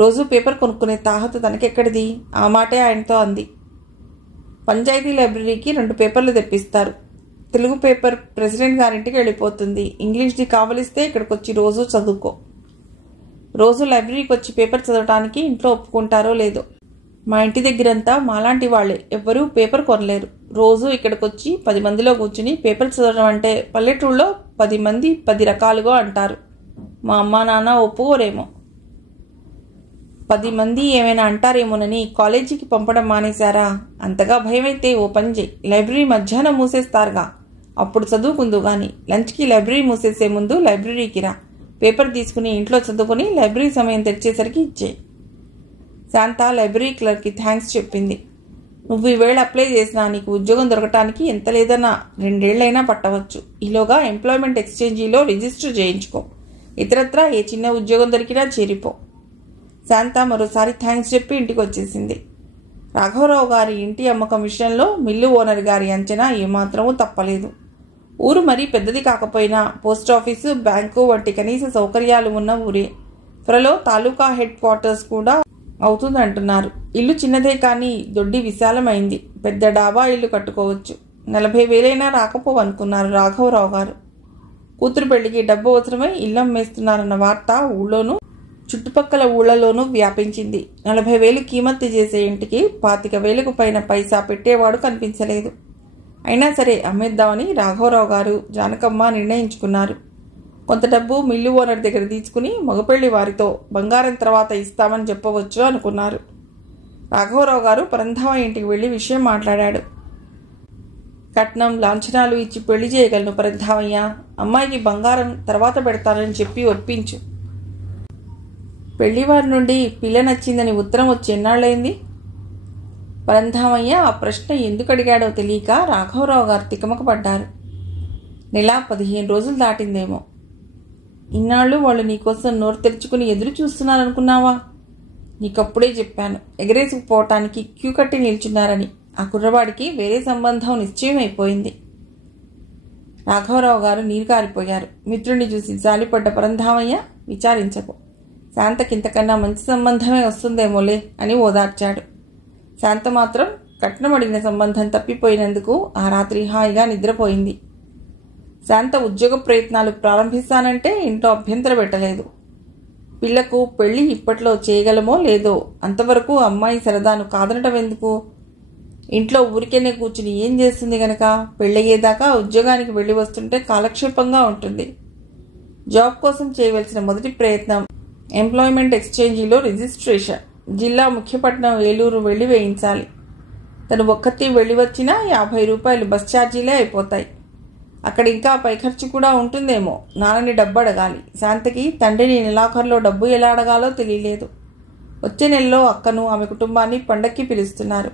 రోజు పేపర్ కొనుక్కునే తాహత తనకెక్కడిది? ఆ మాటే ఆయనతో అంది. పంచాయతీ లైబ్రరీకి 2 పేపర్లు తెప్పిస్తారు. తెలుగు పేపర్ ప్రెసిడెంట్ గారింటికి వెళ్ళిపోతుంది. ఇంగ్లీష్ది కావలిస్తే ఇక్కడికి వచ్చి రోజు చదువుకో. రోజు లైబ్రరీకి వచ్చి పేపర్ చదవటానికి ఇంట్లో ఒప్పుకుంటారో లేదో. మా ఇంటి దగ్గరంతా మాలాంటి వాళ్ళే, ఎవ్వరూ పేపర్ కొనలేరు. రోజు ఇక్కడికి వచ్చి 10 మందిలో కూర్చుని పేపర్ చదవడం అంటే పల్లెటూళ్ళలో 10 మంది 10 రకాలుగా అంటారు. మా అమ్మా నాన్న ఒప్పుకోరేమో. 10 మంది ఏమైనా అంటారేమోనని కాలేజీకి పంపడం మానేశారా? అంతగా భయమైతే ఓ పని చేయి. లైబ్రరీ మధ్యాహ్నం మూసేస్తారుగా, అప్పుడు చదువుకుందు గాని. లంచ్కి లైబ్రరీ మూసేసే ముందు లైబ్రరీకి రా. పేపర్ తీసుకుని ఇంట్లో చదువుకుని లైబ్రరీ సమయం తెచ్చేసరికి ఇచ్చేయి. శాంత లైబ్రరీ క్లర్క్కి థ్యాంక్స్ చెప్పింది. నువ్వు ఈవేళ అప్లై చేసినా నీకు ఉద్యోగం దొరకటానికి ఎంత లేదన్నా 2 ఏళ్లైనా పట్టవచ్చు. ఈలోగా ఎంప్లాయ్మెంట్ ఎక్స్చేంజీలో రిజిస్టర్ చేయించుకో. ఇతరత్రా ఏ చిన్న ఉద్యోగం దొరికినా చేరిపో. శాంత మరోసారి థ్యాంక్స్ చెప్పి ఇంటికి వచ్చేసింది. రాఘవరావు గారి ఇంటి అమ్మకం విషయంలో మిల్లు ఓనర్ గారి అంచనా ఏమాత్రమూ తప్పలేదు. ఊరు మరీ పెద్దది కాకపోయినా పోస్టాఫీసు, బ్యాంకు వంటి కనీస సౌకర్యాలు ఉన్న ఊరే. త్వరలో తాలూకా హెడ్ క్వార్టర్స్ కూడా అవుతుందంటున్నారు. ఇల్లు చిన్నదే కానీ దొడ్డి విశాలమైంది. పెద్ద డాబా ఇల్లు కట్టుకోవచ్చు. 40,000 రాకపోవనుకున్నారు రాఘవరావు గారు. కూతురు పెళ్లికి డబ్బు అవసరమై ఇల్లు అమ్మేస్తున్నారన్న వార్త ఊళ్ళోనూ చుట్టుపక్కల ఊళ్ళలోనూ వ్యాపించింది. 40,000 కీమత్తు చేసే ఇంటికి 25,000 పైన పైసా పెట్టేవాడు కనిపించలేదు. అయినా సరే అమ్మేద్దామని రాఘవరావు గారు, జానకమ్మ నిర్ణయించుకున్నారు. కొంత డబ్బు మిల్లు ఓనర్ దగ్గర తీసుకుని మగపెళ్లి వారితో బంగారం తర్వాత ఇస్తామని చెప్పవచ్చు అనుకున్నారు. రాఘవరావు గారు పరంధామ ఇంటికి వెళ్లి విషయం మాట్లాడాడు. కట్నం, లాంఛనాలు ఇచ్చి పెళ్లి చేయగలను పరంధామయ్య. అమ్మాయికి బంగారం తర్వాత పెడతానని చెప్పి ఒప్పించు. పెళ్లివారి నుండి పిల్ల నచ్చిందని ఉత్తరం వచ్చి ఎన్నాళ్ళైంది? పరంధామయ్య ఆ ప్రశ్న ఎందుకు అడిగాడో తెలియక రాఘవరావు గారు తికమకపడ్డారు. 15 రోజులు దాటిందేమో. ఇన్నాళ్ళు వాళ్ళు నీకోసం నోరు తెరుచుకుని ఎదురు చూస్తున్నారనుకున్నావా? నీకప్పుడే చెప్పాను, ఎగరేసుకుపోవటానికి క్యూ కట్టి నిల్చున్నారని. ఆ కుర్రవాడికి వేరే సంబంధం నిశ్చయం అయిపోయింది. రాఘవరావు గారు నీరు కారిపోయారు. మిత్రుడిని చూసి జాలిపడ్డ పరంధామయ్య, విచారించకు, శాంతకింతకన్నా మంచి సంబంధమే వస్తుందేమోలే అని ఓదార్చాడు. శాంత మాత్రం కట్నం అడిగిన సంబంధం తప్పిపోయినందుకు ఆ రాత్రి హాయిగా నిద్రపోయింది. శాంత ఉద్యోగ ప్రయత్నాలు ప్రారంభిస్తానంటే ఇంట్లో అభ్యంతరం పెట్టలేదు. పిల్లకు పెళ్లి ఇప్పట్లో చేయగలమో లేదో, అంతవరకు అమ్మాయి సరదాను కాదనటం ఎందుకు? ఇంట్లో ఊరికేనే కూర్చుని ఏం చేస్తుంది గనక పెళ్ళయ్యేదాకా ఉద్యోగానికి వెళ్ళి వస్తుంటే కాలక్షేపంగా ఉంటుంది. జాబ్ కోసం చేయవలసిన మొదటి ప్రయత్నం ఎంప్లాయ్మెంట్ ఎక్స్చేంజీలో రిజిస్ట్రేషన్. జిల్లా ముఖ్యపట్నం ఏలూరు వెళ్ళి వేయించాలి. తను ఒక్కటి వెళ్ళి వచ్చినా 50 రూపాయలు బస్ ఛార్జీలే అయిపోతాయి. అక్కడ ఇంకా పై ఖర్చు కూడా ఉంటుందేమో. నాన్నని డబ్బు అడగాలి. శాంతకి తండ్రిని నెలాఖరులో డబ్బు ఎలా అడగాలో తెలియలేదు. వచ్చే నెలలో అక్కను, ఆమె కుటుంబాన్ని పండక్కి పిలుస్తున్నారు.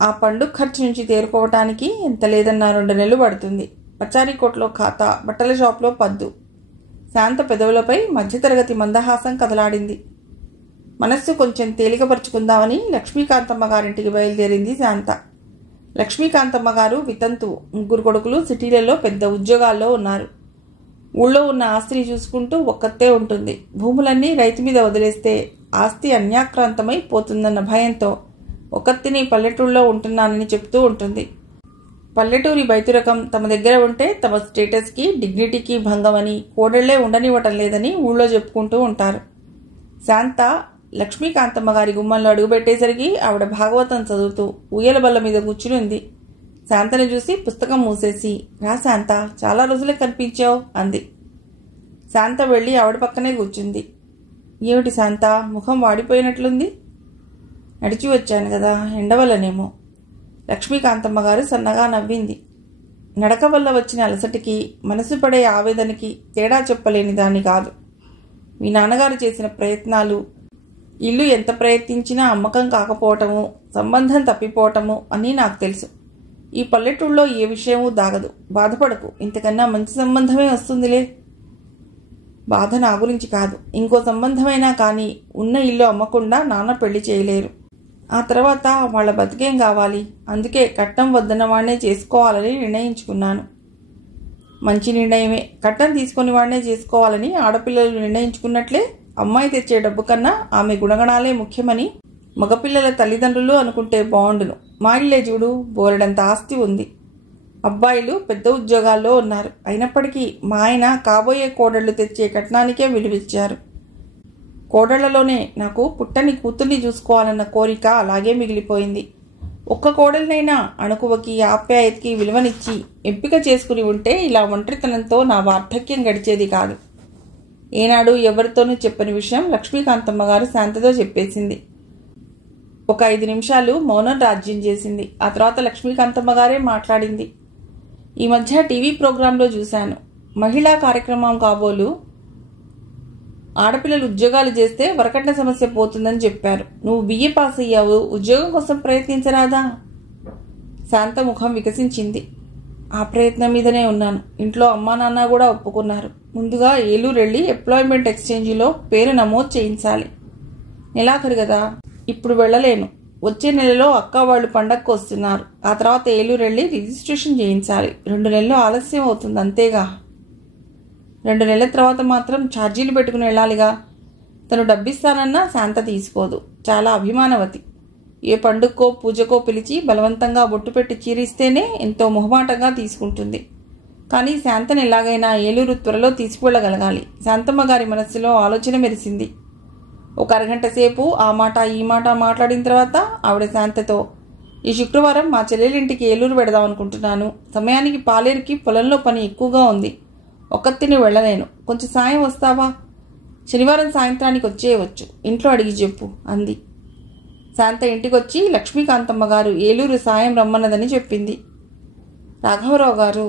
ఆ పండుగ ఖర్చు నుంచి తేరుకోవటానికి ఎంత లేదన్నా 2 నెలలు పడుతుంది. పచారీకోట్లో ఖాతా, బట్టల షాప్లో పద్దు. శాంత పెదవులపై మధ్యతరగతి మందహాసం కదలాడింది. మనస్సు కొంచెం తేలికపరుచుకుందామని లక్ష్మీకాంతమ్మ గారింటికి బయలుదేరింది శాంత. లక్ష్మీకాంతమ్మ గారు వితంతు. 3 కొడుకులు సిటీలలో పెద్ద ఉద్యోగాల్లో ఉన్నారు. ఊళ్ళో ఉన్న ఆస్తిని చూసుకుంటూ ఒక్కతే ఉంటుంది. భూములన్నీ రైతు మీద వదిలేస్తే ఆస్తి అన్యాక్రాంతమై పోతుందన్న భయంతో ఒక్కతిని పల్లెటూళ్ళలో ఉంటున్నానని చెప్తూ ఉంటుంది. పల్లెటూరి బయతురకం తమ దగ్గర ఉంటే తమ స్టేటస్కి, డిగ్నిటీకి భంగమని, కోడళ్లే ఉండనివ్వటం లేదని ఊళ్ళో చెప్పుకుంటూ ఉంటారు. శాంత లక్ష్మీకాంతమ్మ గారి గుమ్మంలో అడుగుపెట్టేసరికి ఆవిడ భాగవతం చదువుతూ ఊయల బల్ల మీద కూర్చుని ఉంది. శాంతని చూసి పుస్తకం మూసేసి, రా శాంత, చాలా రోజులే కనిపించావు అంది. శాంత వెళ్ళి ఆవిడ పక్కనే కూర్చుంది. ఏమిటి శాంత, ముఖం వాడిపోయినట్లుంది? నడిచి వచ్చాను కదా, ఎండవల్లనేమో. లక్ష్మీకాంతమ్మ గారు సన్నగా నవ్వింది. నడక వల్ల వచ్చిన అలసటికి, మనసు పడే ఆవేదనకి తేడా చెప్పలేని దాన్ని కాదు. మీ నాన్నగారు చేసిన ప్రయత్నాలు, ఇల్లు ఎంత ప్రయత్నించినా అమ్మకం కాకపోవటము, సంబంధం తప్పిపోవటము అని నాకు తెలుసు. ఈ పల్లెటూళ్ళలో ఏ విషయమూ దాగదు. బాధపడకు, ఇంతకన్నా మంచి సంబంధమే వస్తుందిలే. బాధ నా గురించి కాదు, ఇంకో సంబంధమైనా కానీ ఉన్న ఇల్లు అమ్మకుండా నాన్న పెళ్లి చేయలేరు. ఆ తర్వాత వాళ్ళ బతికేం కావాలి? అందుకే కట్నం వద్దన్న వాడినే చేసుకోవాలని నిర్ణయించుకున్నాను. మంచి నిర్ణయమే. కట్నం తీసుకుని వాడినే చేసుకోవాలని ఆడపిల్లలు నిర్ణయించుకున్నట్లే అమ్మాయి తెచ్చే డబ్బు కన్నా ఆమె గుణగణాలే ముఖ్యమని మగపిల్లల తల్లిదండ్రులు అనుకుంటే బాగుండును. మా ఇల్లే చూడు, బోలెడంత ఆస్తి ఉంది. అబ్బాయిలు పెద్ద ఉద్యోగాల్లో ఉన్నారు. అయినప్పటికీ మా ఆయన కాబోయే కోడళ్లు తెచ్చే కట్నానికే విలువిచ్చారు. కోడళ్లలోనే నాకు పుట్టని కూతుర్ని చూసుకోవాలన్న కోరిక అలాగే మిగిలిపోయింది. ఒక్క కోడలినైనా అణుకువకి, ఆప్యాయతకి విలువనిచ్చి ఎంపిక చేసుకుని ఉంటే ఇలా ఒంటరితనంతో నా వార్ధక్యం గడిచేది కాదు. ఏనాడు ఎవరితోనూ చెప్పని విషయం లక్ష్మీకాంతమ్మ గారు శాంతతో చెప్పేసింది. ఒక 5 నిమిషాలు మౌనం రాజ్యం చేసింది. ఆ తర్వాత లక్ష్మీకాంతమ్మ గారే మాట్లాడింది. ఈ మధ్య టీవీ ప్రోగ్రాంలో చూశాను. మహిళా కార్యక్రమం కాబోలు ఆడపిల్లలు ఉద్యోగాలు చేస్తే వరకట్న సమస్య పోతుందని చెప్పారు. నువ్వు BA పాస్ అయ్యావు, ఉద్యోగం కోసం ప్రయత్నించరాదా? శాంత ముఖం వికసించింది. ఆ ప్రయత్నం మీదనే ఉన్నాను. ఇంట్లో అమ్మా నాన్న కూడా ఒప్పుకున్నారు. ముందుగా ఏలూరు వెళ్ళి ఎంప్లాయ్మెంట్ ఎక్స్చేంజిలో పేరు నమోదు చేయించాలి. నెలాఖరు కదా, ఇప్పుడు వెళ్ళలేను. వచ్చే నెలలో అక్క వాళ్ళు పండగకు వస్తున్నారు. ఆ తర్వాత ఏలూరు వెళ్ళి రిజిస్ట్రేషన్ చేయించాలి. 2 నెలలు ఆలస్యం అవుతుంది అంతేగా. 2 నెలల తర్వాత మాత్రం ఛార్జీలు పెట్టుకుని వెళ్ళాలిగా. తను డబ్బిస్తానన్నా శాంత తీసుకోదు. చాలా అభిమానవతి. ఏ పండుగకో పూజకో పిలిచి బలవంతంగా బొట్టు పెట్టి చీరిస్తేనే ఎంతో మొహమాటంగా తీసుకుంటుంది. కానీ శాంతను ఎలాగైనా ఏలూరు త్వరలో తీసుకువెళ్ళగలగాలి. శాంతమ్మ గారి మనస్సులో ఆలోచన మెరిసింది. ఒక అరగంట సేపు ఆ మాట ఈ మాట మాట్లాడిన తర్వాత ఆవిడ శాంతతో, ఈ శుక్రవారం మా చెల్లెలింటికి ఏలూరు పెడదాం అనుకుంటున్నాను. సమయానికి పాలేరుకి పొలంలో పని ఎక్కువగా ఉంది. ఒక్కతిని వెళ్ళలేను. కొంచెం సాయం వస్తావా? శనివారం సాయంత్రానికి వచ్చేయవచ్చు. ఇంట్లో అడిగి చెప్పు అంది. శాంత ఇంటికొచ్చి లక్ష్మీకాంతమ్మ గారు ఏలూరు సాయం రమ్మన్నదని చెప్పింది. రాఘవరావు గారు,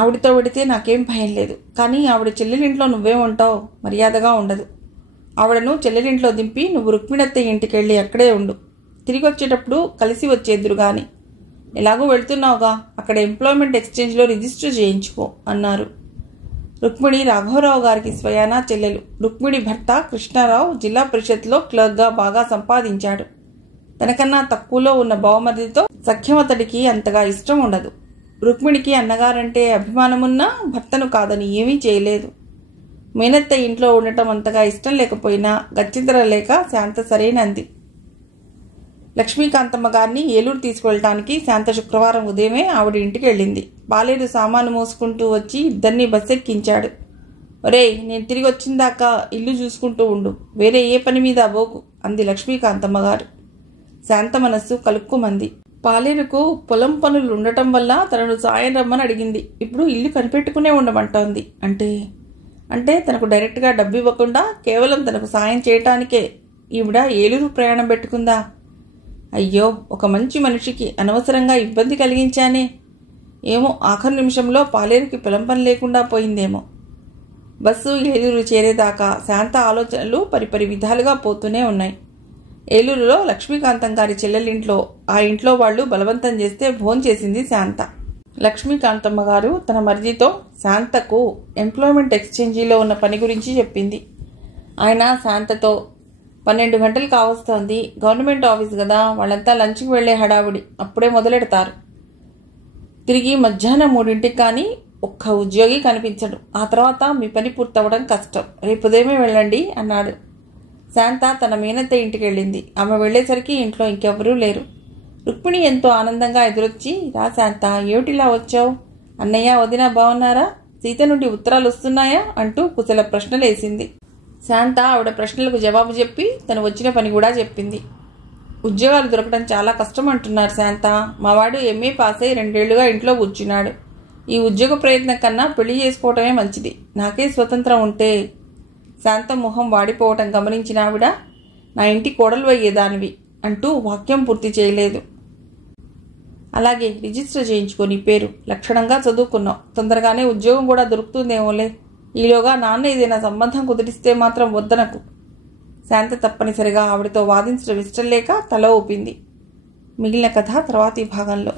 ఆవిడతో పెడితే నాకేం భయం లేదు. కానీ ఆవిడ చెల్లెలింట్లో నువ్వే ఉంటావు, మర్యాదగా ఉండదు. ఆవిడను చెల్లెలింట్లో దింపి నువ్వు రుక్మిణత్తయ్య ఇంటికి వెళ్ళి అక్కడే ఉండు. తిరిగి వచ్చేటప్పుడు కలిసి వచ్చేద్దురు గాని. ఎలాగో వెళ్తున్నావుగా, అక్కడ ఎంప్లాయ్మెంట్ ఎక్స్చేంజ్లో రిజిస్టర్ చేయించుకో అన్నారు. రుక్మిణి రాఘవరావు గారికి స్వయానా చెల్లెలు. రుక్మిణి భర్త కృష్ణారావు జిల్లా పరిషత్లో క్లర్క్గా బాగా సంపాదించాడు. తనకన్నా తక్కువలో ఉన్న బావమరిదితో సఖ్యం అతడికి అంతగా ఇష్టం ఉండదు. రుక్మిణికి అన్నగారంటే అభిమానమున్నా భర్తను కాదని ఏమీ చేయలేదు. మేనత్త ఇంట్లో ఉండటం అంతగా ఇష్టం లేకపోయినా గత్యంతర లేక శాంత సరైనంది. లక్ష్మీకాంతమ్మ గారిని ఏలూరు తీసుకువెళ్ళటానికి శాంత శుక్రవారం ఉదయమే ఆవిడ ఇంటికి వెళ్ళింది. బాలేరు సామాను మోసుకుంటూ వచ్చి ఇద్దరిని బస్ ఎక్కించాడు. ఒరేయ్, నేను తిరిగి వచ్చిందాకా ఇల్లు చూసుకుంటూ ఉండు, వేరే ఏ పని మీద పోకు అంది లక్ష్మీకాంతమ్మ గారు. శాంత మనస్సు కలుక్కుమంది. పాలేరుకు పొలం పనులు ఉండటం వల్ల తనను సాయం రమ్మని అడిగింది. ఇప్పుడు ఇల్లు కనిపెట్టుకునే ఉండమంటోంది. అంటే తనకు డైరెక్ట్గా డబ్బు ఇవ్వకుండా కేవలం తనకు సాయం చేయటానికే ఈవిడ ఏలూరు ప్రయాణం పెట్టుకుందా? అయ్యో, ఒక మంచి మనిషికి అనవసరంగా ఇబ్బంది కలిగించానే. ఏమో, ఆఖరి నిమిషంలో పాలేరుకి పొలం పని లేకుండా పోయిందేమో. బస్సు ఏలూరు చేరేదాకా శాంత ఆలోచనలు పరిపరి విధాలుగా పోతూనే ఉన్నాయి. ఏలూరులో లక్ష్మీకాంతం గారి చెల్లెలింట్లో ఆ ఇంట్లో వాళ్ళు బలవంతం చేస్తే భోంచేసింది శాంత. లక్ష్మీకాంతమ్మ గారు తన మరిదితో శాంతకు ఎంప్లాయ్మెంట్ ఎక్స్చేంజీలో ఉన్న పని గురించి చెప్పింది. ఆయన శాంతతో, 12 గంటలు కావస్తోంది, గవర్నమెంట్ ఆఫీస్ కదా, వాళ్ళంతా లంచ్కి వెళ్లే హడావుడి, అప్పుడే మొదలెడతారు. తిరిగి మధ్యాహ్నం 3ంటికి కానీ ఒక్క ఉద్యోగి కనిపించడు. ఆ తర్వాత మీ పని పూర్తవడం కష్టం. రేపు ఉదయమే వెళ్ళండి అన్నాడు. శాంత తన మేనత్త ఇంటికి వెళ్ళింది. ఆమె వెళ్లేసరికి ఇంట్లో ఇంకెవరూ లేరు. రుక్మిణి ఎంతో ఆనందంగా ఎదురొచ్చి, రా శాంత, ఏమిటిలా వచ్చావు? అన్నయ్య వదిన బాగున్నారా? సీత నుండి ఉత్తరాలు వస్తున్నాయా అంటూ కుశల ప్రశ్నలేసింది. శాంత ఆవిడ ప్రశ్నలకు జవాబు చెప్పి తను వచ్చిన పని కూడా చెప్పింది. ఉద్యోగాలు దొరకడం చాలా కష్టం అంటున్నారు శాంత. మావాడు MA పాస్ అయి 2 ఏళ్లుగా ఇంట్లో కూర్చున్నాడు. ఈ ఉద్యోగ ప్రయత్నం కన్నా పెళ్లి చేసుకోవటమే మంచిది. నాకే స్వతంత్రం ఉంటే. శాంత మొహం వాడిపోవటం గమనించిన ఆవిడ, నా ఇంటి కోడలు అయ్యేదానివి అంటూ వాక్యం పూర్తి చేయలేదు. అలాగే రిజిస్టర్ చేయించుకొని పేరు లక్షణంగా చదువుకున్నావు, తొందరగానే ఉద్యోగం కూడా దొరుకుతుందేమోలే. ఈలోగా నాన్న ఏదైనా సంబంధం కుదిరిస్తే మాత్రం వద్దనకు. శాంత తప్పనిసరిగా ఆవిడతో వాదించడం ఇష్టం లేక తల ఊపింది. మిగిలిన కథ తర్వాతి భాగంలో.